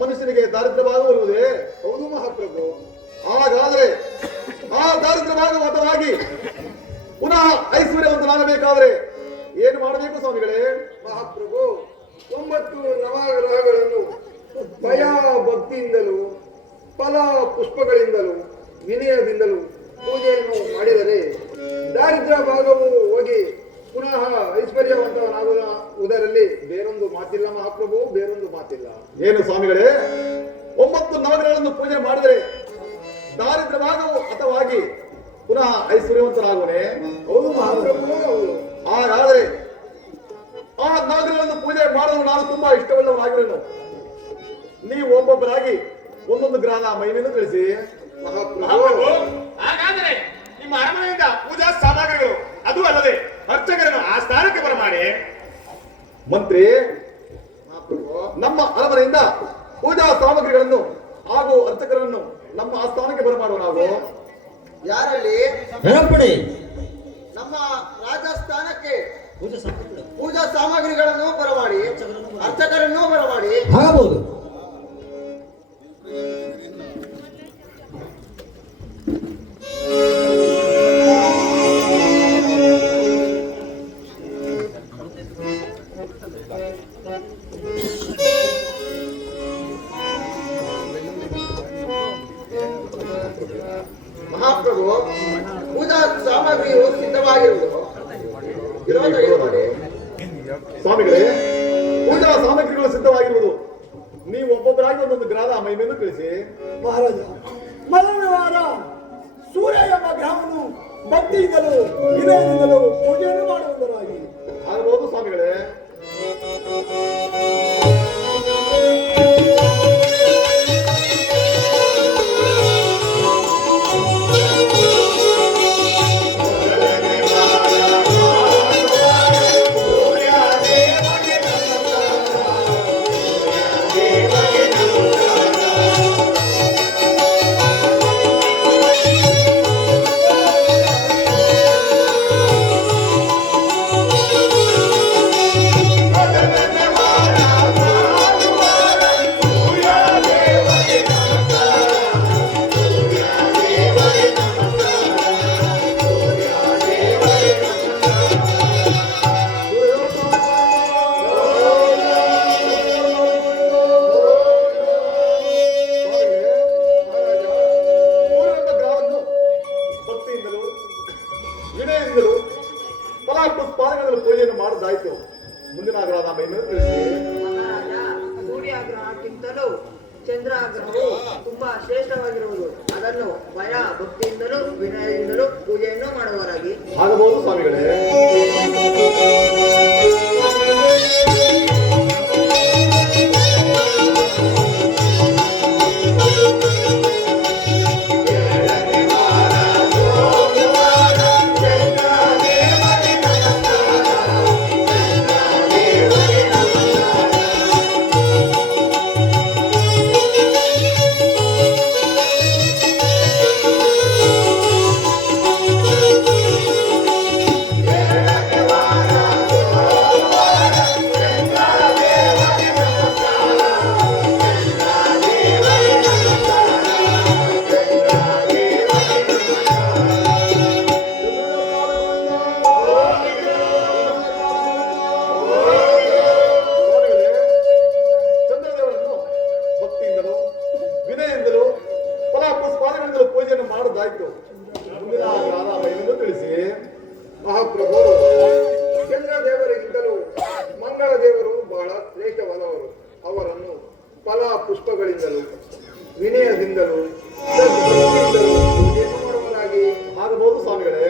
ಮನುಷ್ಯನಿಗೆ ದಾರಿದ್ರ್ಯ ಭಾಗ ಬರುವುದೇ? ಹೌದು ಮಹಾಪ್ರಭು. ಹಾಗಾದ್ರೆ ಆ ದಾರಿದ್ರ್ಯ ಭಾಗವಾದವಾಗಿ ಪುನಃ ಐಶ್ವರ್ಯವಂತನಾಗಬೇಕಾದ್ರೆ ಏನು ಮಾಡಬೇಕು ಸ್ವಾಮಿಗಳೇ? ಮಹಾಪ್ರಭು, 9 ನವಗ್ರಹಗಳನ್ನು ಭಯ ಭಕ್ತಿಯಿಂದಲೂ ಫಲ ಪುಷ್ಪಗಳಿಂದಲೂ ವಿನಯದಿಂದಲೂ ಪೂಜೆಯನ್ನು ಮಾಡಿದರೆ ದಾರಿದ್ರ್ಯ ಭಾಗವು ಹೋಗಿ ಪುನಃ ಐಶ್ವರ್ಯವಂತನಾಗುವುದರಲ್ಲಿ ಬೇರೊಂದು ಮಾತಿಲ್ಲ ಮಹಾಪ್ರಭು, ಬೇರೊಂದು ಮಾತಿಲ್ಲ. ಏನು ಸ್ವಾಮಿಗಳೇ, 9 ನವಗ್ರಹಗಳನ್ನು ಪೂಜೆ ಮಾಡಿದರೆ ದಾರಿದ್ರ್ಯ ಭಾಗವು ಹತವಾಗಿ ಪುನಃ ಐಶ್ವರ್ಯವಂತನಾಗುವನೇ? ಹೌದು ಮಹಾಪ್ರಭು, ಹೌದು. ಹಾಗಾದ್ರೆ ಆ ನವಗ್ರಹಗಳನ್ನು ಪೂಜೆ ಮಾಡಲು ನಾನು ತುಂಬಾ ಇಷ್ಟವುಳ್ಳವನಾಗಿರಲು ನೀವು ಒಬ್ಬೊಬ್ಬರಾಗಿ ಒಂದೊಂದು ಗ್ರಹದ ಮಹಿಮೆಯನ್ನು ತಿಳಿಸಿ. ಮಹಾಪ್ರಭು, ಹಾಗಾದರೆ ನಿಮ್ಮ ಅರಮನೆಯಿಂದ ಪೂಜಾ ಸಾಮಗ್ರಿಗಳು ಅದು ಅಲ್ಲದೆ ಅರ್ಚಕರನ್ನು ಆ ಸ್ಥಾನಕ್ಕೆ ಬರಮಾಡಿ. ಮಂತ್ರಿ, ಮಹಾಪ್ರಭು ನಮ್ಮ ಅರಮನೆಯಿಂದ ಪೂಜಾ ಸಾಮಗ್ರಿಗಳನ್ನು ಹಾಗೂ ಅರ್ಚಕರನ್ನು ನಮ್ಮ ಆಸ್ಥಾನಕ್ಕೆ ಬರಮಾಡುವ ನಾವು. ಯಾರಲ್ಲಿ ಹೆರಪಡಿ ನಮ್ಮ ರಾಜಸ್ಥಾನಕ್ಕೆ ಪೂಜಾ ಸಾಮಗ್ರಿಗಳು ಪೂಜಾ ಸಾಮಗ್ರಿಗಳನ್ನು ಬರಮಾಡಿ, ಅರ್ಚಕರನ್ನು ಬರಮಾಡಿ. ಆಗಬಹುದು. ಮಹಾಪ್ರಭು, ಪೂಜಾ ಸಾಮಗ್ರಿಯು ಸಿದ್ಧವಾಗಿರುವುದು. ವಿರೋಧ ಏನು ಮಾಡಿ? ಸ್ವಾಮಿಗಳೇ, ಪೂಜಾ ಸಾಮಗ್ರಿಗಳು ಸಿದ್ಧವಾಗಿರುವುದು. ನೀವು ಒಬ್ಬೊಬ್ಬರಾಗಿ ಒಂದೊಂದು ಗ್ರಹದ ಮಹಿಮೆಯನ್ನು ತಿಳಿಸಿ. ಮಹಾರಾಜ, ಮೊದಲನೇ ವಾರ ಸೂರ್ಯ ಎಂಬ ಗ್ರಹವನ್ನು ಭಕ್ತಿಯಿಂದಲೂ ವಿನಯದಿಂದಲೂ ಪೂಜೆಯನ್ನು ಮಾಡುವುದರಾಗಿ ಆಗಬಹುದು ಸ್ವಾಮಿಗಳೇ. ವಿನಯದಿಂದಲೂ ಫಲಾಪುಷ್ಪಾದಿಗಳ ಪೂಜೆಯನ್ನು ಮಾಡುವುದಾಯ್ತು. ಮುಂದಿನ ಗ್ರಹದ ಮಹಿಮೆಯನ್ನು ತಿಳಿಸಿ. ಮಹಾರಾಜ, ಸೂರ್ಯಾಗ್ರಹಕ್ಕಿಂತಲೂ ಚಂದ್ರಾಗ್ರಹವು ತುಂಬಾ ಶ್ರೇಷ್ಠವಾಗಿರುವುದು. ಅದನ್ನು ಭಯ ಭಕ್ತಿಯಿಂದಲೂ ವಿನಯದಿಂದಲೂ ಪೂಜೆಯನ್ನು ಮಾಡುವರಾಗಿ. ಆಗಬಹುದು ಸ್ವಾಮಿಗಳೇ. ಮಹಾಪ್ರಭು, ಚಂದ್ರ ದೇವರಿಗಿಂತಲೂ ಮಂಗಳ ದೇವರು ಬಹಳ ಶ್ರೇಷ್ಠವಾದವರು. ಅವರನ್ನು ಫಲ ಪುಷ್ಪಗಳಿಂದಲೂ ವಿನಯದಿಂದಲೂ ಭಕ್ತಿಯಿಂದಲೂ ಪೂಜೆಯನ್ನು ಮಾಡುವರಾಗಿ. ಆಗಬಹುದು ಸ್ವಾಮಿಗಳೇ.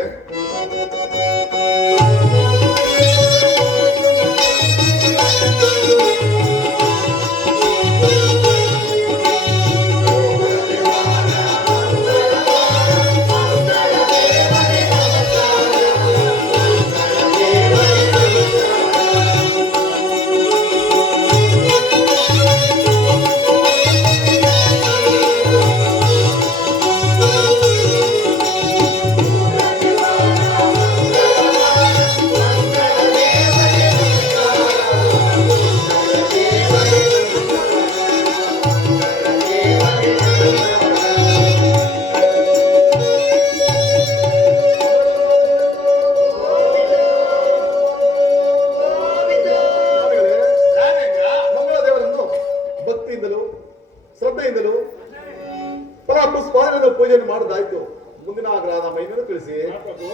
ಪೂಜೆಯನ್ನು ಮಾಡುದಾಯ್ತು. ಮುಂದಿನ ಆಗ್ರಹದ ಮಹಿಮೆಯನ್ನು ತಿಳಿಸಿ. ಮಹಾಪ್ರಭು,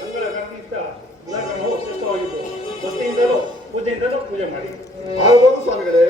ಮಂಗಳ ಕರ್ಮದಿಂದ ಗುಣಕರ್ಮವು ಶ್ರೇಷ್ಠವಾಗಿದ್ದು ಭಕ್ತಿಯಿಂದಲೂ ಪೂಜೆಯಿಂದಲೂ ಪೂಜೆ ಮಾಡಿ. ಆಗಬಹುದು ಸ್ವಾಮಿಗಳೇ.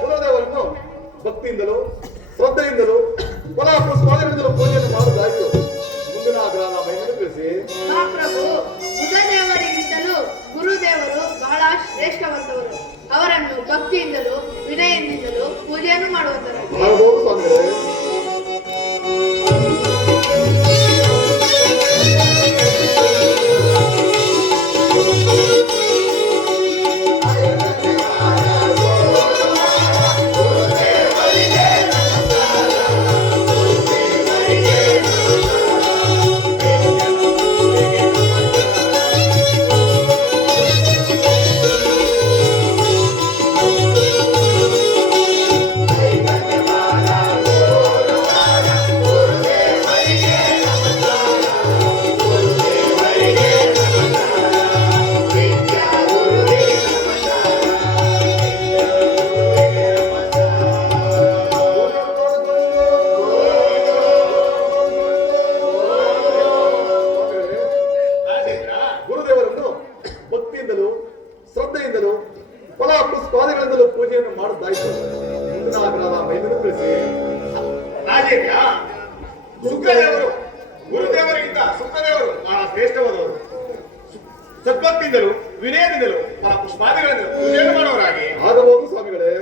ಕುಲದೇವರನ್ನು ಭಕ್ತಿಯಿಂದಲೂ ಶ್ರದ್ಧೆಯಿಂದಲೂ ಫಲಪುಷ್ಪಾದಿಗಳಿಂದಲೂ ಪೂಜೆಯನ್ನು ಮಾಡುದಾಯ್ತು. ಮುಂದಿನ ಆಗ್ರಹದ ಮಹಿಮೆಯನ್ನು ತಿಳಿಸಿ. ಮಹಾಪ್ರಭು, ಬುಧದೇವರಿಗಿಂತಲೂ ಗುರುದೇವರು ಬಹಳ ಶ್ರೇಷ್ಠವಂತವರು. ಅವರನ್ನು ಭಕ್ತಿಯಿಂದಲೂ ವಿನಯದಿಂದಲೂ ಪೂಜೆಯನ್ನು ಮಾಡುವಂತರಾಗಿ. ಆಗಬಹುದು ಸ್ವಾಮಿಗಳೇ. ಗುರುದೇವರನ್ನು ಭಕ್ತಿಯಿಂದಲೂ ಶ್ರದ್ಧೆಯಿಂದಲೂ ಫಲಪುಷ್ಪಾದಿಗಳಿಂದಲೂ ಪೂಜೆಯನ್ನು ಮಾಡುದಾಯ್ತು. ಮುಂದಿನ ಆಗ್ರಹದ ಮಹಿಮೆಯನ್ನು ತಿಳಿಸಿ. ರಾಜೇಂದ್ರ, ಶುಕ್ರದೇವರು ಗುರುದೇವರಿಗಿಂತ ಶುಕ್ರದೇವರು ಬಹಳ ಶ್ರೇಷ್ಠವಾದವರು. ಸದ್ಭಕ್ತಿಯಿಂದಲೂ ವಿನಯದಿಂದಲೂ ಪುಷ್ಪಾದಿಗಳಿಂದಲೂ ಪೂಜೆಯನ್ನು ಮಾಡುವವರಾಗಿ. ಆಗಬಹುದು ಸ್ವಾಮಿಗಳೇ.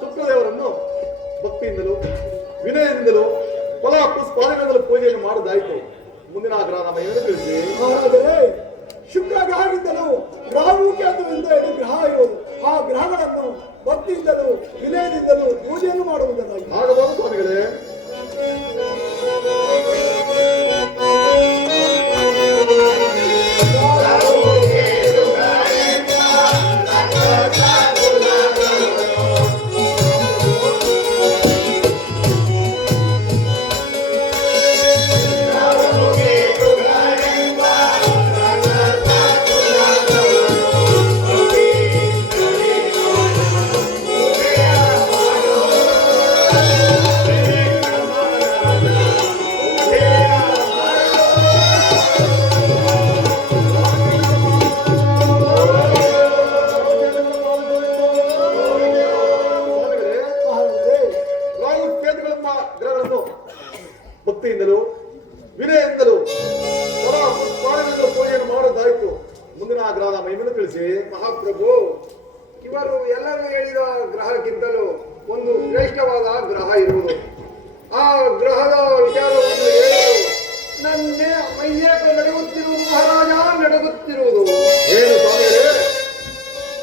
ಶುಕ್ರದೇವರನ್ನು ಭಕ್ತಿಯಿಂದಲೂ ವಿನಯದಿಂದಲೂ ಫಲಪುಷ್ಪಾದಿಗಳಿಂದಲೂ ಪೂಜೆಯನ್ನು ಮಾಡುದಾಯ್ತು. ಮುಂದಿನ ಆಗ್ರಹದ ಮಹಿಮೆಯನ್ನು ತಿಳಿಸಿ. ಹಾಗಾದರೆ ಶುಕ್ರ ಗ್ರಹದಿಂದಲೂ ರಾಹು ಕೇತುವಿಂದ ಇಡೀ ಗ್ರಹ ಇರುವುದು. ಆ ಗ್ರಹಗಳನ್ನು ಭಕ್ತಿಯಿಂದಲೂ ವಿನಯದಿಂದಲೂ ಪೂಜೆಯನ್ನು ಮಾಡುವುದನ್ನಾಗಿ. ಆಗಬಹುದು ಸ್ವಾಮಿಗಳೇ. ಭಕ್ತಿಯಿಂದಲೂ ವಿನಯದಿಂದಲೂ ಫಲಪುಷ್ಪಾದಿಗಳಿಂದಲೂ ಪೂಜೆಯನ್ನು ಮಾಡುವುದಾಯಿತು. ಮುಂದಿನ ಆಗ್ರಹದ ಮಹಿಮೆಯನ್ನು ತಿಳಿಸಿ. ಮಹಾಪ್ರಭು, ಇವರು ಎಲ್ಲರೂ ಹೇಳಿದ ಗ್ರಹಕ್ಕಿಂತಲೂ ಒಂದು ಶ್ರೇಷ್ಠವಾದ ಗ್ರಹ ಇರುವುದು. ಆ ಗ್ರಹದ ವಿಚಾರವನ್ನು ಹೇಳಲು ನನ್ನ ಮೈಯೇ ನಡೆಯುತ್ತಿರುವುದು ಮಹಾರಾಜ, ನಡೆಯುತ್ತಿರುವುದು. ಏನು ಸ್ವಾಮಿಗಳೇ,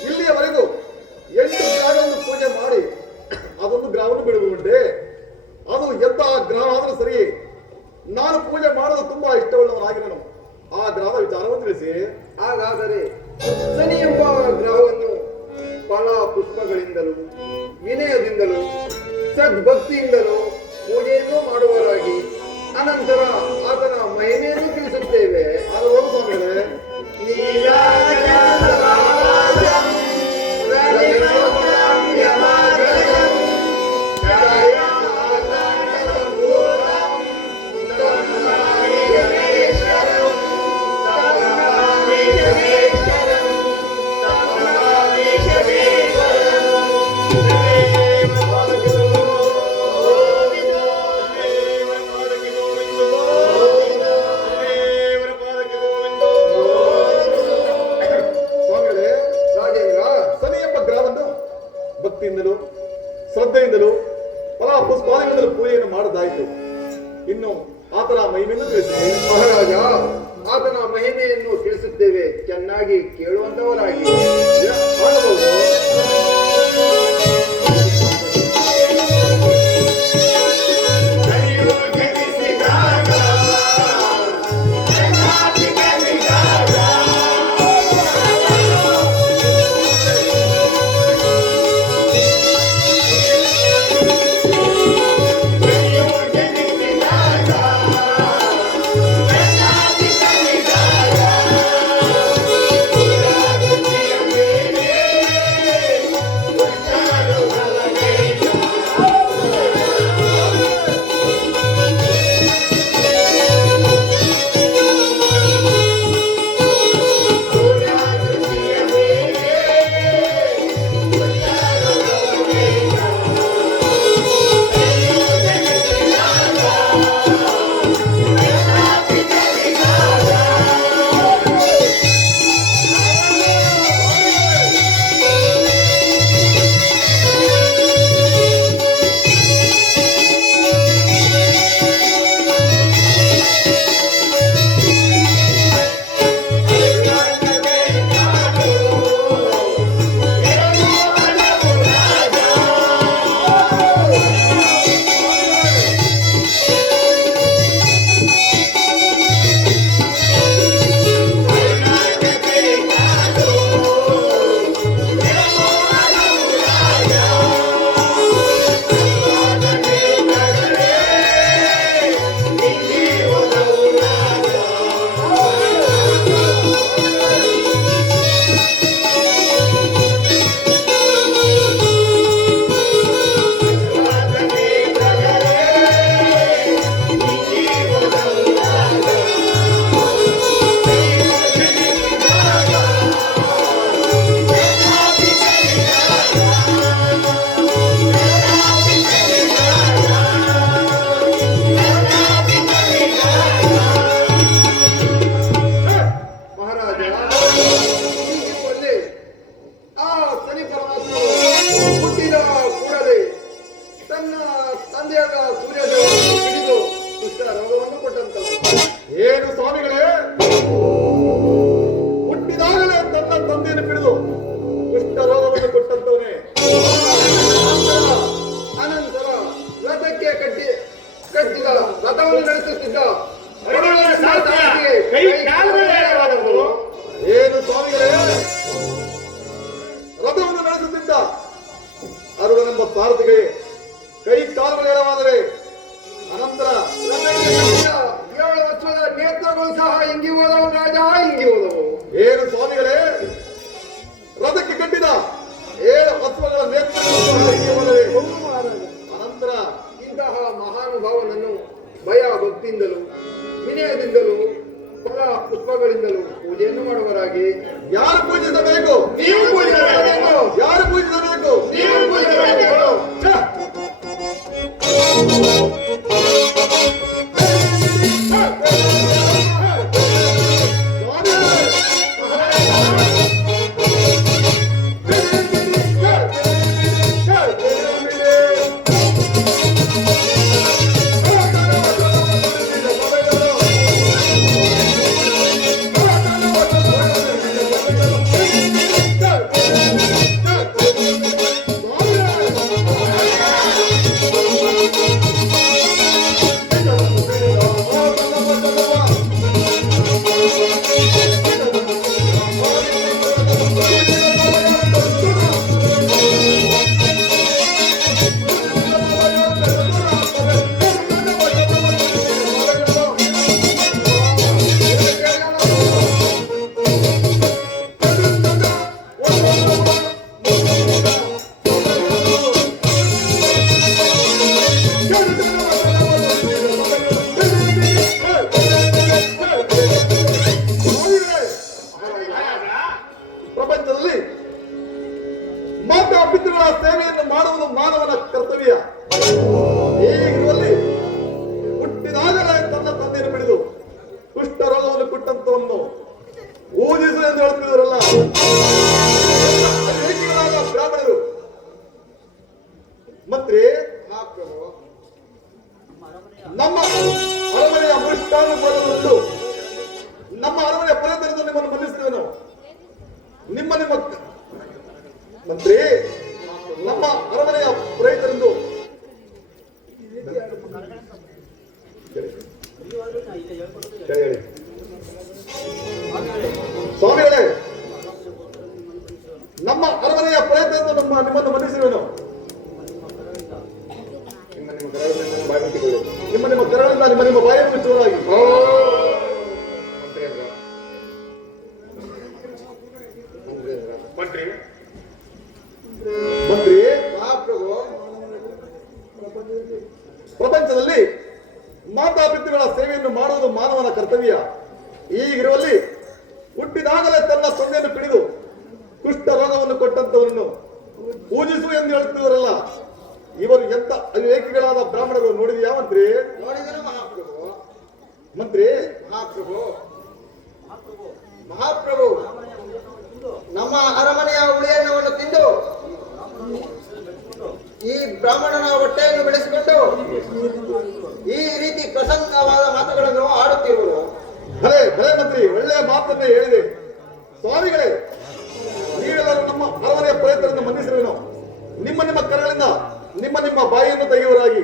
ಇಲ್ಲಿಯವರೆಗೂ 8 ಗ್ರಹಗಳನ್ನು ಪೂಜೆ ಮಾಡಿ ಅದೊಂದು ಗ್ರಹವನ್ನು ಬಿಡುವುದುಂಟೆ? ಅದು ಎಂತಹ ಗ್ರಹ ಆದರೂ ಸರಿ, ನಾನು ಪೂಜೆ ಮಾಡೋದು ತುಂಬಾ ಇಷ್ಟವಾದ ತಿಳಿಸಿ. ಹಾಗಾದರೆ ಶನಿ ಎಂಬ ಗ್ರಹವನ್ನು ಫಲ ಪುಷ್ಪಗಳಿಂದಲೂ ವಿನಯದಿಂದಲೂ ಸದ್ಭಕ್ತಿಯಿಂದಲೂ ಪೂಜೆಯನ್ನು ಮಾಡುವರಾಗಿ ಅನಂತರ ಆತನ ಮಹಿಮೆಯನ್ನು ತಿಳಿಸುತ್ತೇವೆ. ಅದು ಹೋಗು ಸ್ವಾಮಿಗಳೇ. ಸ್ವಾಮಿಗಳೇ, ರಾಜೇಂದ್ರ, ಶನಿ ಎಂಬ ಗ್ರಹವನ್ನು ಭಕ್ತಿಯಿಂದಲೂ ಶ್ರದ್ಧೆಯಿಂದಲೂ ಫಲ ಪುಷ್ಪಾದಿಗಳಿಂದಲೂ ಪೂಜೆಯನ್ನು ಮಾಡದಾಯಿತು. ಇನ್ನು ಆತನ ಮಹಿಮೆಯನ್ನು ತಿಳಿಸಿ. ಮಹಾರಾಜ, ಆತನ ಮಹಿಮೆಯನ್ನು ತಿಳಿಸುತ್ತೇವೆ, ಚೆನ್ನಾಗಿ ಕೇಳುವಂತವರಾಗಿ. ಮಾಡಬಹುದು. ಮಹಾರಾಜ, ಹೀಗಿರುವಲ್ಲಿ ಆ ಶನಿ ಪರಮಾತ್ಮನು ಹುಟ್ಟಿದ ಕೂಡಲೇ ತನ್ನ ತಂದೆಯಾದ ಸೂರ್ಯದೇವರನ್ನು ಹಿಡಿದು ಕುಷ್ಠ ರೋಗವನ್ನು ಕೊಟ್ಟಂತವನು. ಏನು ಸ್ವಾಮಿಗಳೇ, ಹುಟ್ಟಿದಾಗಲೇ ತನ್ನ ತಂದೆಯನ್ನು ಹಿಡಿದು ಕುಷ್ಠ ರೋಗವನ್ನು ಕೊಟ್ಟಂತವನೇ. ಅನಂತರ ರಥಕ್ಕೆ ಕಟ್ಟಿದ ರಥವನ್ನು ನಡೆಸುತ್ತಿದ್ದ ಕೈ ಕಾಲುಗಳೇ ಯಾವಾಗಲೂ ಏನು ಸ್ವಾಮಿಗಳೇ, ರಥವನ್ನು ನಡೆಸುತ್ತಿದ್ದ ಅರುಣನೆಂಬ ಸಾರಥಿಗೆ ಕೈ ಕಾಲುಗಳು ಎಡವಾದರೆ ಅನಂತರ ರಥಕ್ಕೆ ಕಟ್ಟಿದ 7 ವರ್ಷದ ನೇತ್ರಗಳು ಸಹ ಹಿಂಗಿ ಹೋದವು ರಾಜ, ಹಿಂಗಿ ಹೋದವು. ಏನು ಸ್ವಾಮಿಗಳೇ, ರಥಕ್ಕೆ ಕಟ್ಟಿದ 7 ಅಶ್ವಗಳ ನೇತ್ರಗಳು ಸಹ ಹೀಗೆ ಹೋದವೆ. ಅನಂತರ ಇಂತಹ ಮಹಾನುಭಾವನನ್ನು ಭಯ ಭಕ್ತಿಯಿಂದಲೂ ವಿನಯದಿಂದಲೂ ಫಲ ಪುಷ್ಪಗಳಿಂದಲೂ ಪೂಜೆಯನ್ನು ಮಾಡುವರಾಗಿ. ಯಾರು ಪೂಜಿಸಬೇಕು? ನೀವು ಪೂಜಿಸಬೇಕು. ಯಾರು ಪೂಜಿಸಬೇಕು? ನೀವು ಪೂಜಿಸಬೇಕು. ಛ! ಸ್ವಾಮಿ ಶಿಷ್ಟಾನುಭವದಂದು ನಮ್ಮ ಅರಮನೆಯ ಪುರದರಿಂದ ನಿಮ್ಮನ್ನು ಬಂಧಿಸುತ್ತೇನು. ನಿಮ್ಮ ಮಂತ್ರಿ, ನಮ್ಮ ಅರಮನೆಯ ಪುರೋಹಿತರೆಂದು ಹೇಳಿ. ಸ್ವಾಮಿಗಳೇ, ನಮ್ಮ ಅರಮನೆಯ ಪುರೋಹಿತರೆಂದು ನಿಮ್ಮನ್ನು ಬಂಧಿಸಿರುವೆನು. ನಿಮ್ಮ ಕರಗಳಿಂದ ನಿಮ್ಮ ಬಾಯನ್ನು ಚೂರಾಗಿ. ಮಂತ್ರಿ ಮಂತ್ರಿ, ಮಹಾಪ್ರಭು, ಪ್ರಪಂಚದಲ್ಲಿ ಮಾತಾಪಿತೃಗಳ ಸೇವೆಯನ್ನು ಮಾಡುವುದು ಮಾನವನ ಕರ್ತವ್ಯ. ಈಗಿರುವಲ್ಲಿ ಹುಟ್ಟಿದಾಗಲೇ ತನ್ನ ತಂದೆಯನ್ನು ಪಿಡಿದು ಕುಷ್ಠ ರೋಗವನ್ನು ಕೊಟ್ಟಂತವರನ್ನು ಪೂಜಿಸು ಎಂದು ಹೇಳುತ್ತಿರುವರಲ್ಲ, ಇವರು ಎಂತ ಅವಿವೇಕಿಗಳಾದ ಬ್ರಾಹ್ಮಣರು ನೋಡಿದೆಯಾ ಮಂತ್ರಿ? ನೋಡಿದರು ಮಹಾಪ್ರಭು. ಮಂತ್ರಿ, ಮಹಾಪ್ರಭು, ಮಹಾಪ್ರಭು, ನಮ್ಮ ಅರಮನೆಯ ಉಳಿಯನ್ನವನ್ನು ತಿಂದು ಈ ಬ್ರಾಹ್ಮಣನ ಹೊಟ್ಟೆಯನ್ನು ಬೆಳೆಸಿಕೊಂಡು ಈ ರೀತಿ ಪ್ರಸನ್ನವಾದ ಮಾತುಗಳನ್ನು ಆಡುತ್ತಿರುವರು. ಭಲೆ ಭಲೆ ಮಂತ್ರಿ, ಒಳ್ಳೆಯ ಮಾತನ್ನೇ ಹೇಳಿದೆ. ಸ್ವಾಮಿಗಳೇ, ನೀವೆಲ್ಲರೂ ನಮ್ಮ ಅರಮನೆಯ ಪುರೋಹಿತರನ್ನು ಬಂಧಿಸಿರುವೆನು. ನಿಮ್ಮ ಕರಗಳಿಂದ ನಿಮ್ಮ ಬಾಯಿಯನ್ನು ತೆಗೆಯುವರಾಗಿ.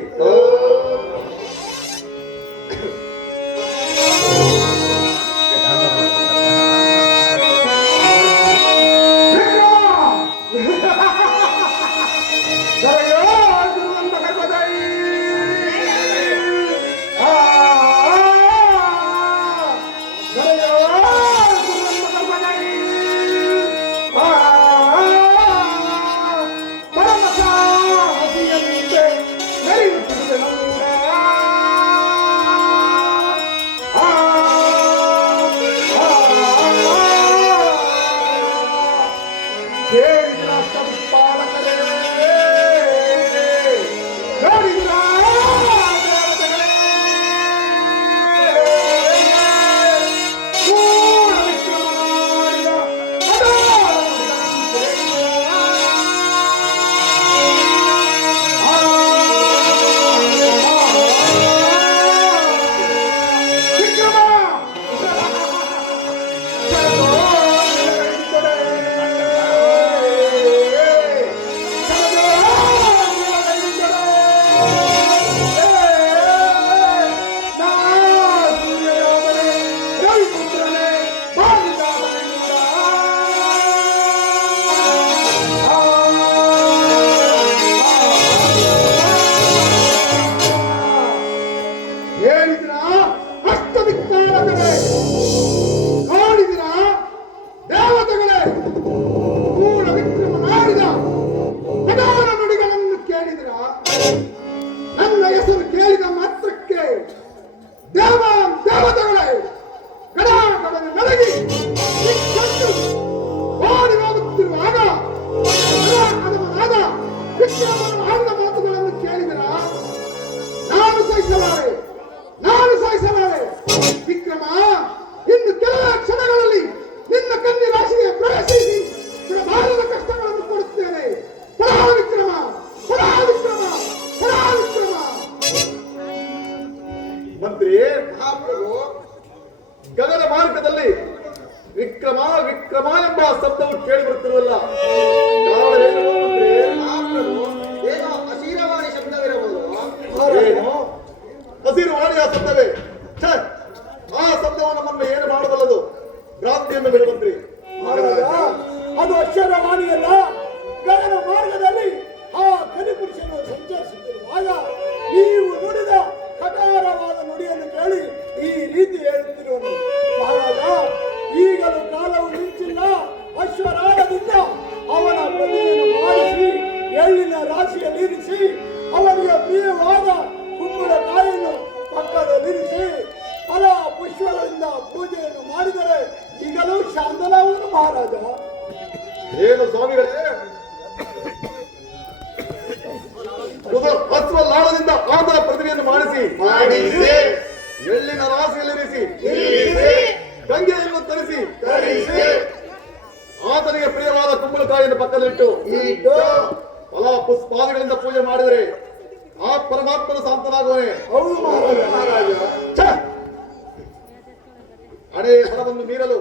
ಜ್ಞಾನವನ್ನು ಮೀರಲು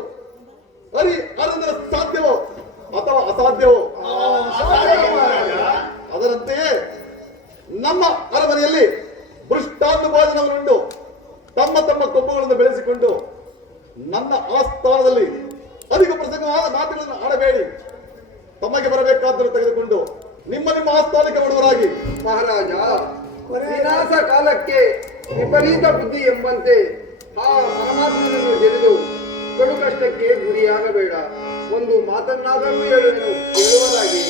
ಅರಿಂದರ ಸಾಧ್ಯವೋ ಅಥವಾ ಅಸಾಧ್ಯವೋ? ಅದರಂತೆಯೇ ನಮ್ಮ ಅರಮನೆಯಲ್ಲಿ ಭ್ರಷ್ಟಾಂತ ಭೋಜನವನ್ನುಂಡು ತಮ್ಮ ತಮ್ಮ ಕೊಂಬುಗಳನ್ನು ಬೆಳೆಸಿಕೊಂಡು ನನ್ನ ಆಸ್ಥಾನದಲ್ಲಿ ಅಧಿಕ ಪ್ರಸಂಗವಾದ ಮಾತುಗಳನ್ನು ಆಡಬೇಡಿ. ತಮಗೆ ಬರಬೇಕಾದ್ದನ್ನು ತೆಗೆದುಕೊಂಡು ನಿಮ್ಮ ನಿಮ್ಮ ಆಸ್ಥಾನಕ್ಕೆ ಬರುವರಾಗಿ. ಮಹಾರಾಜ, ವಿನಾಶ ಕಾಲಕ್ಕೆ ವಿಪರೀತ ಬುದ್ಧಿ ಎಂಬಂತೆ ಆ ಪರಮಾತ್ಮನನ್ನು ಜರಿದು ಕಡು ಕಷ್ಟಕ್ಕೆ ಗುರಿಯಾಗಬೇಡ. ಒಂದು ಮಾತನ್ನಾದರೂ ಹೇಳುವೆನು, ಹೇಳುವರಾಗಿ.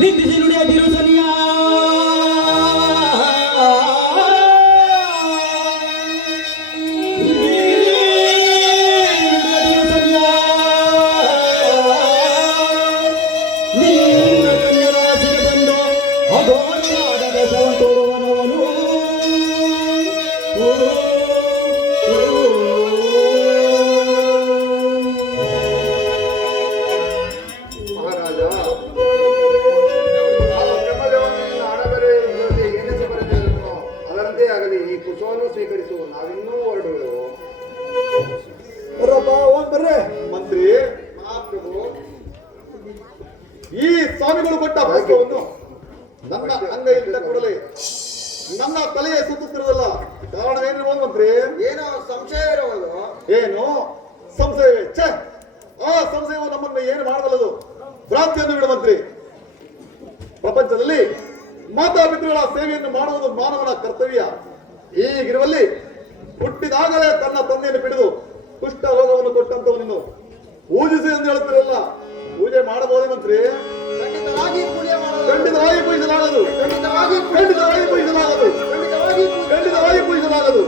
ನಿಂದಿಸಿ ನುಡಿಯದಿರು ಸನಿಯ ನಿನ್ನ ಕನ್ಯರಾಶಿಗೆ ಬಂದು ಅಗೋಣವಾದ ಬೆಸವನ್ನು ತೋರುವನವನು. ಮಹಾರಾಜ, ಬ್ರಹ್ಮದೇವನ ಆಡಬರೆ ಏನೆಂದು ಬರೆದಿರುತ್ತೋ ಅದರಂತೆ ಆಗಲಿ. ಈ ಕುಶವನ್ನು ಸ್ವೀಕರಿಸು, ನಾವಿನ್ನೂ ಹೊರಡುವೆವು. ಬರ್ರಪ್ಪ ಹೋಗ್ ಬರ್ರಿ. ಮಂತ್ರಿ, ಮಹಾಪ್ರಭು, ಈ ಸ್ವಾಮಿಗಳು ಕೊಟ್ಟ ಪುಸ್ತಕವನ್ನು ನನ್ನ ಅಂಗೈಯಿಂದ ಕೊಡಲಿ. ನನ್ನ ತಲೆಯ ಸುತ್ತುತ್ತಿರುವುದಲ್ಲ. ಕಾರಣವೇನಿರಬಹುದು ಮಂತ್ರಿ? ಏನೋ ಸಂಶಯ ಇರುವುದು. ಏನು ಸಂಶಯವೇ? ಛೆ, ಆ ಸಂಶಯವು ನಮ್ಮನ್ನು ಏನು ಮಾಡಬಲ್ಲದು? ಭ್ರಾಂತಿಯನ್ನು ಬಿಡು ಮಂತ್ರಿ. ಪ್ರಪಂಚದಲ್ಲಿ ಮಾತಾಪಿತೃಗಳ ಸೇವೆಯನ್ನು ಮಾಡುವುದು ಮಾನವನ ಕರ್ತವ್ಯ. ಈಗಿರುವಲ್ಲಿ ಹುಟ್ಟಿದಾಗಲೇ ತನ್ನ ತಂದೆಯನ್ನು ಬಿಡಿದು ಕುಷ್ಠ ರೋಗವನ್ನು ಕೊಟ್ಟಂತವನನ್ನು ಪೂಜಿಸಿ ಎಂದು ಹೇಳುತ್ತಿರಲ್ಲ. ಪೂಜೆ ಮಾಡಬಹುದೇ ಮಂತ್ರಿ? ಖಂಡಿತವಾಗಿ ಪೂಜೆ ಮಾಡಲು ಖಂಡಿತವಾಗಿ ಪೂಜಿಸಲಾಗದು. ಖಂಡಿತವಾಗಿ ಖಂಡಿತವಾಗಿ ಪೂಜಿಸಲಾಗದು. ಖಂಡಿತವಾಗಿ ಖಂಡಿತವಾಗಿ ಪೂಜಿಸಲಾಗದು.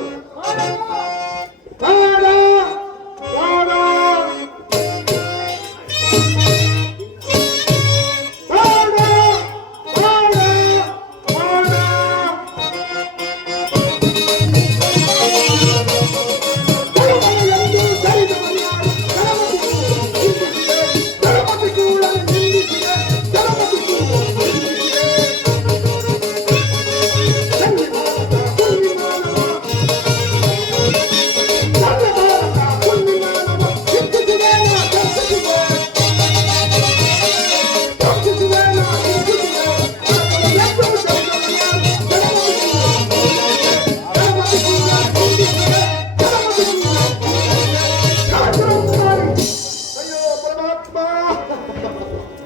ಅಯ್ಯೋ ಪರಮಾತ್ಮ!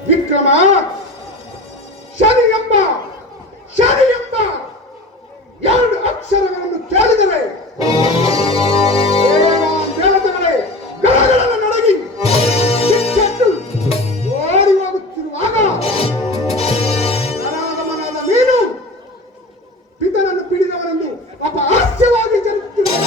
ವಿಕ್ರಮ, ಶನಿ ಎಂಬ ಎರಡು ಅಕ್ಷರಗಳನ್ನು ಕೇಳಿದರೆ ದೇವತೆಗಳೇ ಗಣಗಳನ್ನು ನಡಗಿ ಸಿಕ್ಕೆದ್ದು ಓಡಿ ಹೋಗುತ್ತಿರುವಾಗ ನರಾಗಮನಾದ ನೀನು ಪಿತನನ್ನು ಪಿಡಿದವನೆಂದು ಅಪಹಾಸ್ಯವಾಗಿ ಜರುಗುತ್ತಿರುವ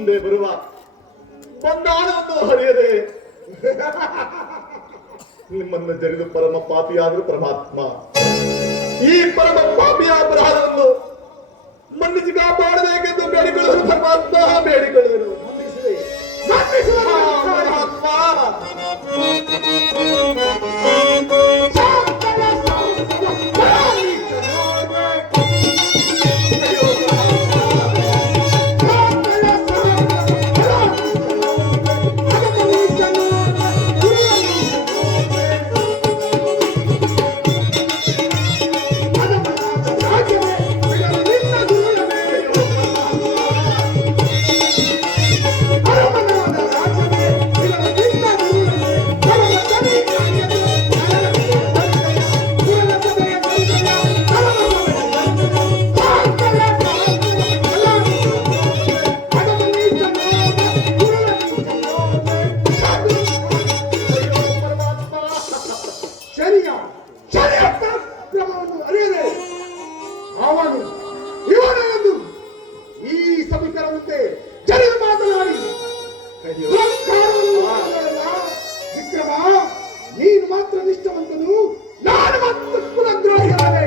ಮುಂದೆ ಬರುವ ಬಂದಾಳವನ್ನು ಹರಿಯದೆ ನಿಮ್ಮನ್ನು ಜರಿದು ಪರಮ ಪಾಪಿಯಾದರೂ ಪರಮಾತ್ಮ ಈ ಪರಮ ಪಾಪಿಯ ಅಪರಾಧವನ್ನು ಮನ್ನಿಸಿ ಕಾಪಾಡಬೇಕೆಂದು ಬೇಡಿಕೊಳ್ಳುವರು ಪರಮಾತ್ಮ, ಬೇಡಿಕೊಳ್ಳುವರು. ಪರಮಾತ್ಮ ನೀನು ಮಾತ್ರ ನಿಷ್ಠವಂತನು, ನಾನು ಮಾತ್ರ ಕುಲದ್ರೋಹಿಯಾದೆ.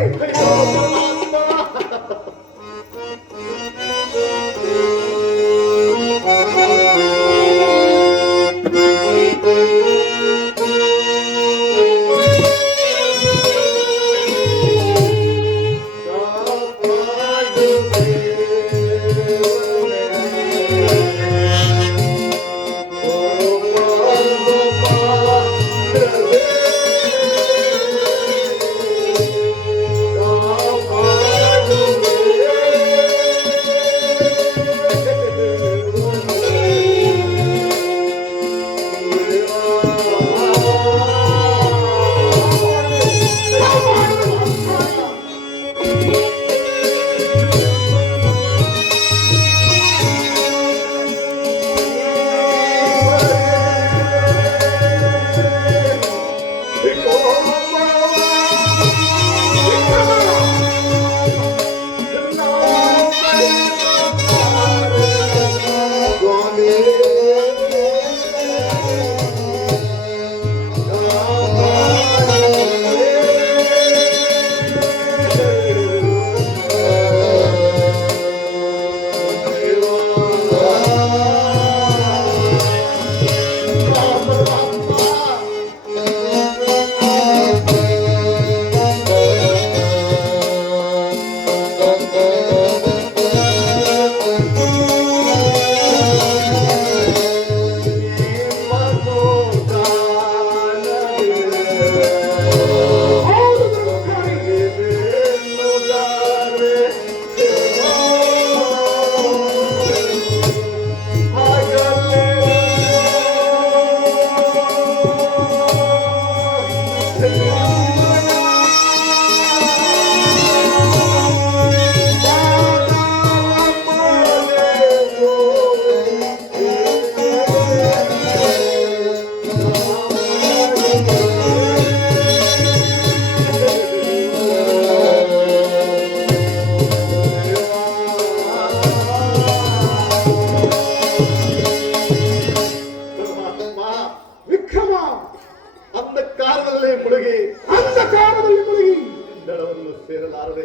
ಸೇರಲಾರದೆ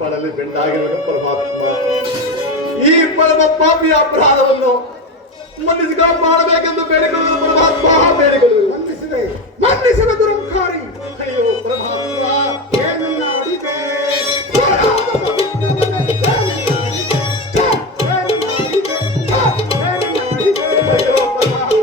ಬಳಲಿ ಬೆಂಡಾಗಿರುವ ಪರಮಾತ್ಮ ಈ ಪರಮ ಪಾಪಿಯ ಅಪರಾಧವನ್ನು ಮನ್ನಿಸಿ ಮಾಡಬೇಕೆಂದು ಬೇಡಿಕೊಳ್ಳುವುದು ಪರಮಾತ್ಮ, ಬೇಡಿಕೊಳ್ಳುವುದು. ಮನ್ನಿಸಿದ ದುರಂಕಾರಿ. ಅಯ್ಯೋ ಪರಮಾತ್ಮ, ಏನನ್ನ ಅಡಿಗೆ ಅಯ್ಯೋ ಪರಮಾತ್ಮ,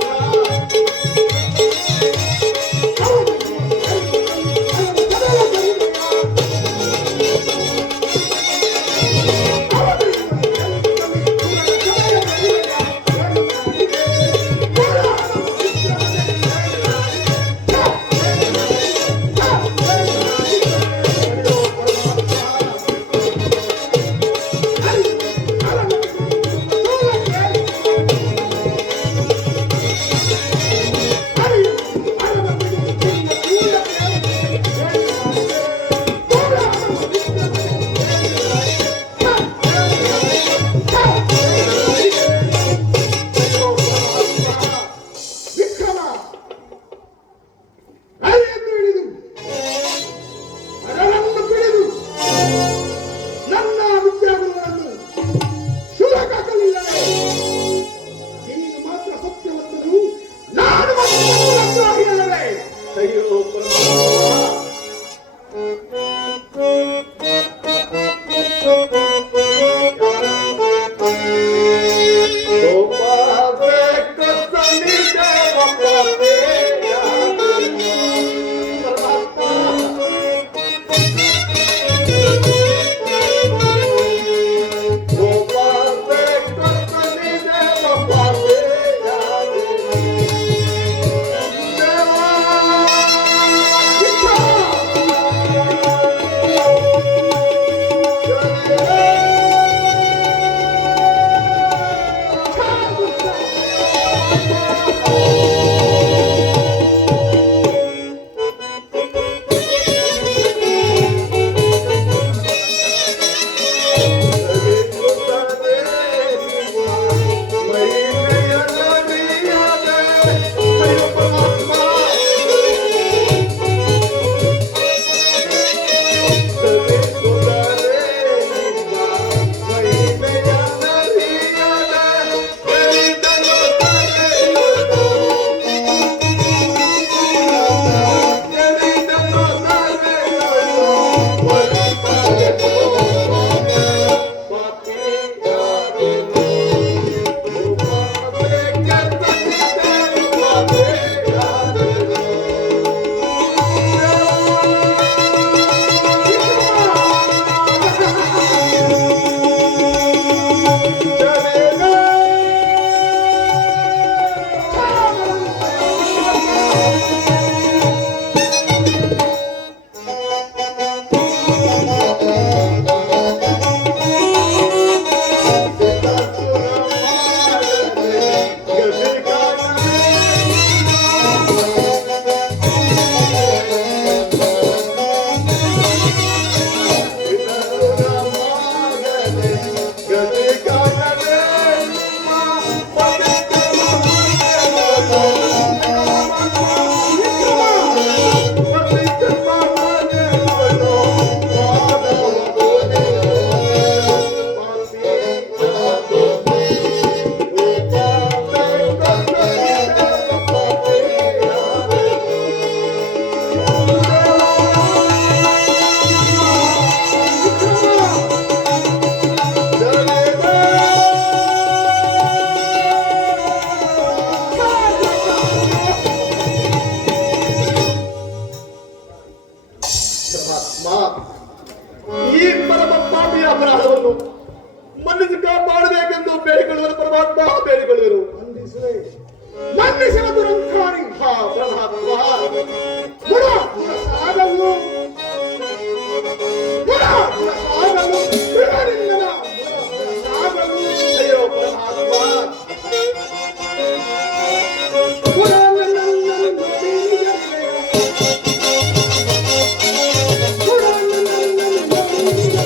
ಪರಮಾತ್ಮ ಬೇಡಿಕೊಳ್ಳುವರು. ವಂದಿಸುವೆ. ನಂದಿಸಿದ ದುರಂಕಾರಿ ಹಾ ಪರಮಾತ್ಮ ಗುಣ ಸಾಗಲು ಗುಣ ಸಾಗಲು ಬಿಡಲಿಲ್ಲದ ಸಾಗಲು ಅಯ್ಯೋ ಪರಮಾತ್ಮ ಗುಣ ನನ್ನನ್ನು ತಿಳಿಯಲೇ ಗುಣ ನನ್ನನ್ನು ತಿಳಿಯಲೇ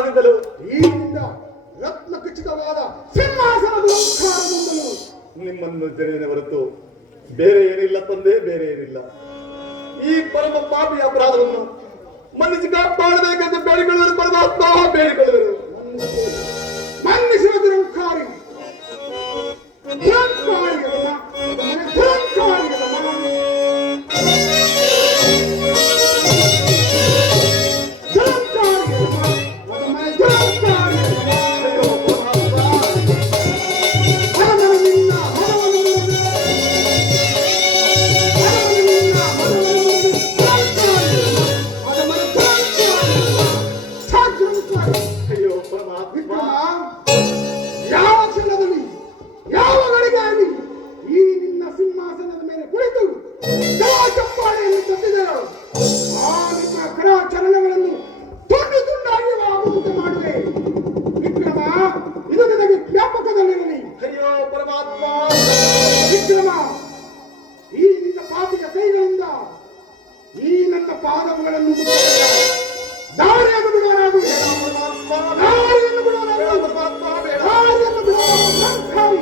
ಕಾಲದಿಂದಲೂ ಈಗಿನಿಂದ ರತ್ನ ಖಚಿತವಾದ ಸಿಂಹಾಸನದ ಅಲಂಕಾರದಿಂದಲೂ ನಿಮ್ಮನ್ನು ಜನಿನ ಹೊರತು ಬೇರೆ ಏನಿಲ್ಲ ತಂದೆ, ಬೇರೆ ಏನಿಲ್ಲ. ಈ ಪರಮ ಪಾಪಿಯ ಅಪರಾಧವನ್ನು ಮನ್ನಿಸಿ ಕಾಪಾಡಬೇಕೆಂದು ಬೇಡಿಕೊಳ್ಳುವರು ಪರಮಾತ್ಮ, ಬೇಡಿಕೊಳ್ಳುವರು. ಮನ್ನಿಸುವ ದುರಂಕಾರಿ ದುರಂಕಾರಿಗೆ ನಮ, ದುರಂಕಾರಿಗೆ ನಮ. ದುರಂಕಾರಿಗೆ ನಮ, ದುರಂಕಾರಿಗೆ ನಮ. ಅಯ್ಯೋ ಪರಮಾತ್ಮ, ಹರಮನ ನಿನ್ನ ಹರವನ್ನು ಅಯ್ಯೋ ಪರಮಾತ್ಮ, ಯಾವ ಕ್ಷಣದಲ್ಲಿ ಯಾವ ಗಳಿಗೆಯಲ್ಲಿ ಈ ನಿನ್ನ ಸಿಂಹಾಸನದ ಮೇಲೆ ಕುಳಿತು ಚಪ್ಪಾಳೆಯನ್ನು ತಟ್ಟಿದರು ಆ ನಿಮ್ಮ ಕರಾಚರಣೆಗಳನ್ನು ತುಂಡು ತುಂಡಾಗಿ ಆಗುವಂತೆ ಮಾಡುವೆ. ವಿಕ್ರಮ, ಇದು ನಿನಗೆ ಜ್ಞಾಪಕದಲ್ಲಿರಲಿ. ಅಯ್ಯೋ ಪರಮಾತ್ಮ, ವಿಕ್ರಮ, ಈ ನಿನ್ನ ಪಾಪಿಯ ಕೈಗಳಿಂದ ಈ ನನ್ನ ಪಾದಗಳನ್ನು ಮುಟ್ಟಬೇಡ. ದಾರಿಯನ್ನು ಬಿಡೋರಾಗುವೆ. ದಾರಿಯನ್ನು ಬಿಡೋರಾಗುವೆ. ಪರಮಾತ್ಮ ಬೇಡ. ದಾರಿಯನ್ನು ಬಿಡೋರಾಗುವೆ.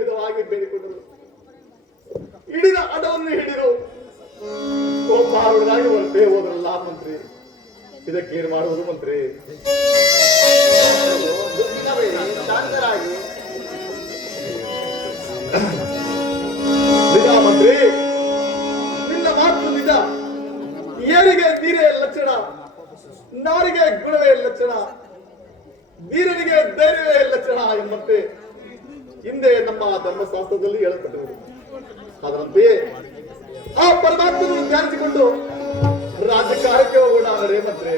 ವಿಧವಾಗಿ ಬೇಡಿಕೊಂಡರು. ಹಿಡಿದ ಹಠವನ್ನು ಹಿಡಿದು ಕೋಪಾರುಡರಾಗಿ ಹೊರಟೇ ಹೋದ್ರಲ್ಲ ಮಂತ್ರಿ. ಇದಕ್ಕೇನು ಮಾಡುವುದು ಮಂತ್ರಿ? ದುಃಖಿಸಬೇಡಿ, ಶಾಂತರಾಗಿ. ನಿಜ ಮಂತ್ರಿ, ನಿನ್ನ ಮಾತು ನಿಜ. ಏರಿಗೆ ನೀರೇ ಲಕ್ಷಣ, ನಾರಿಗೆ ಗುಣವೇ ಲಕ್ಷಣ, ನೀರನಿಗೆ ಧೈರ್ಯವೇ ಲಕ್ಷಣ ಎಂಬಂತೆ ಹಿಂದೆ ನಮ್ಮ ಧರ್ಮಶಾಸ್ತ್ರದಲ್ಲಿ ಹೇಳಲ್ಪಟ್ಟಿರುವುದು. ಅದರಂತೆಯೇ ಆ ಪರಮಾತ್ಮನನ್ನು ಧ್ಯಾನಿಸಿಕೊಂಡು ರಾಜಕಾರಕ್ಕೆ ಹೋಗೋಣ ರೇ ಮಂತ್ರಿ.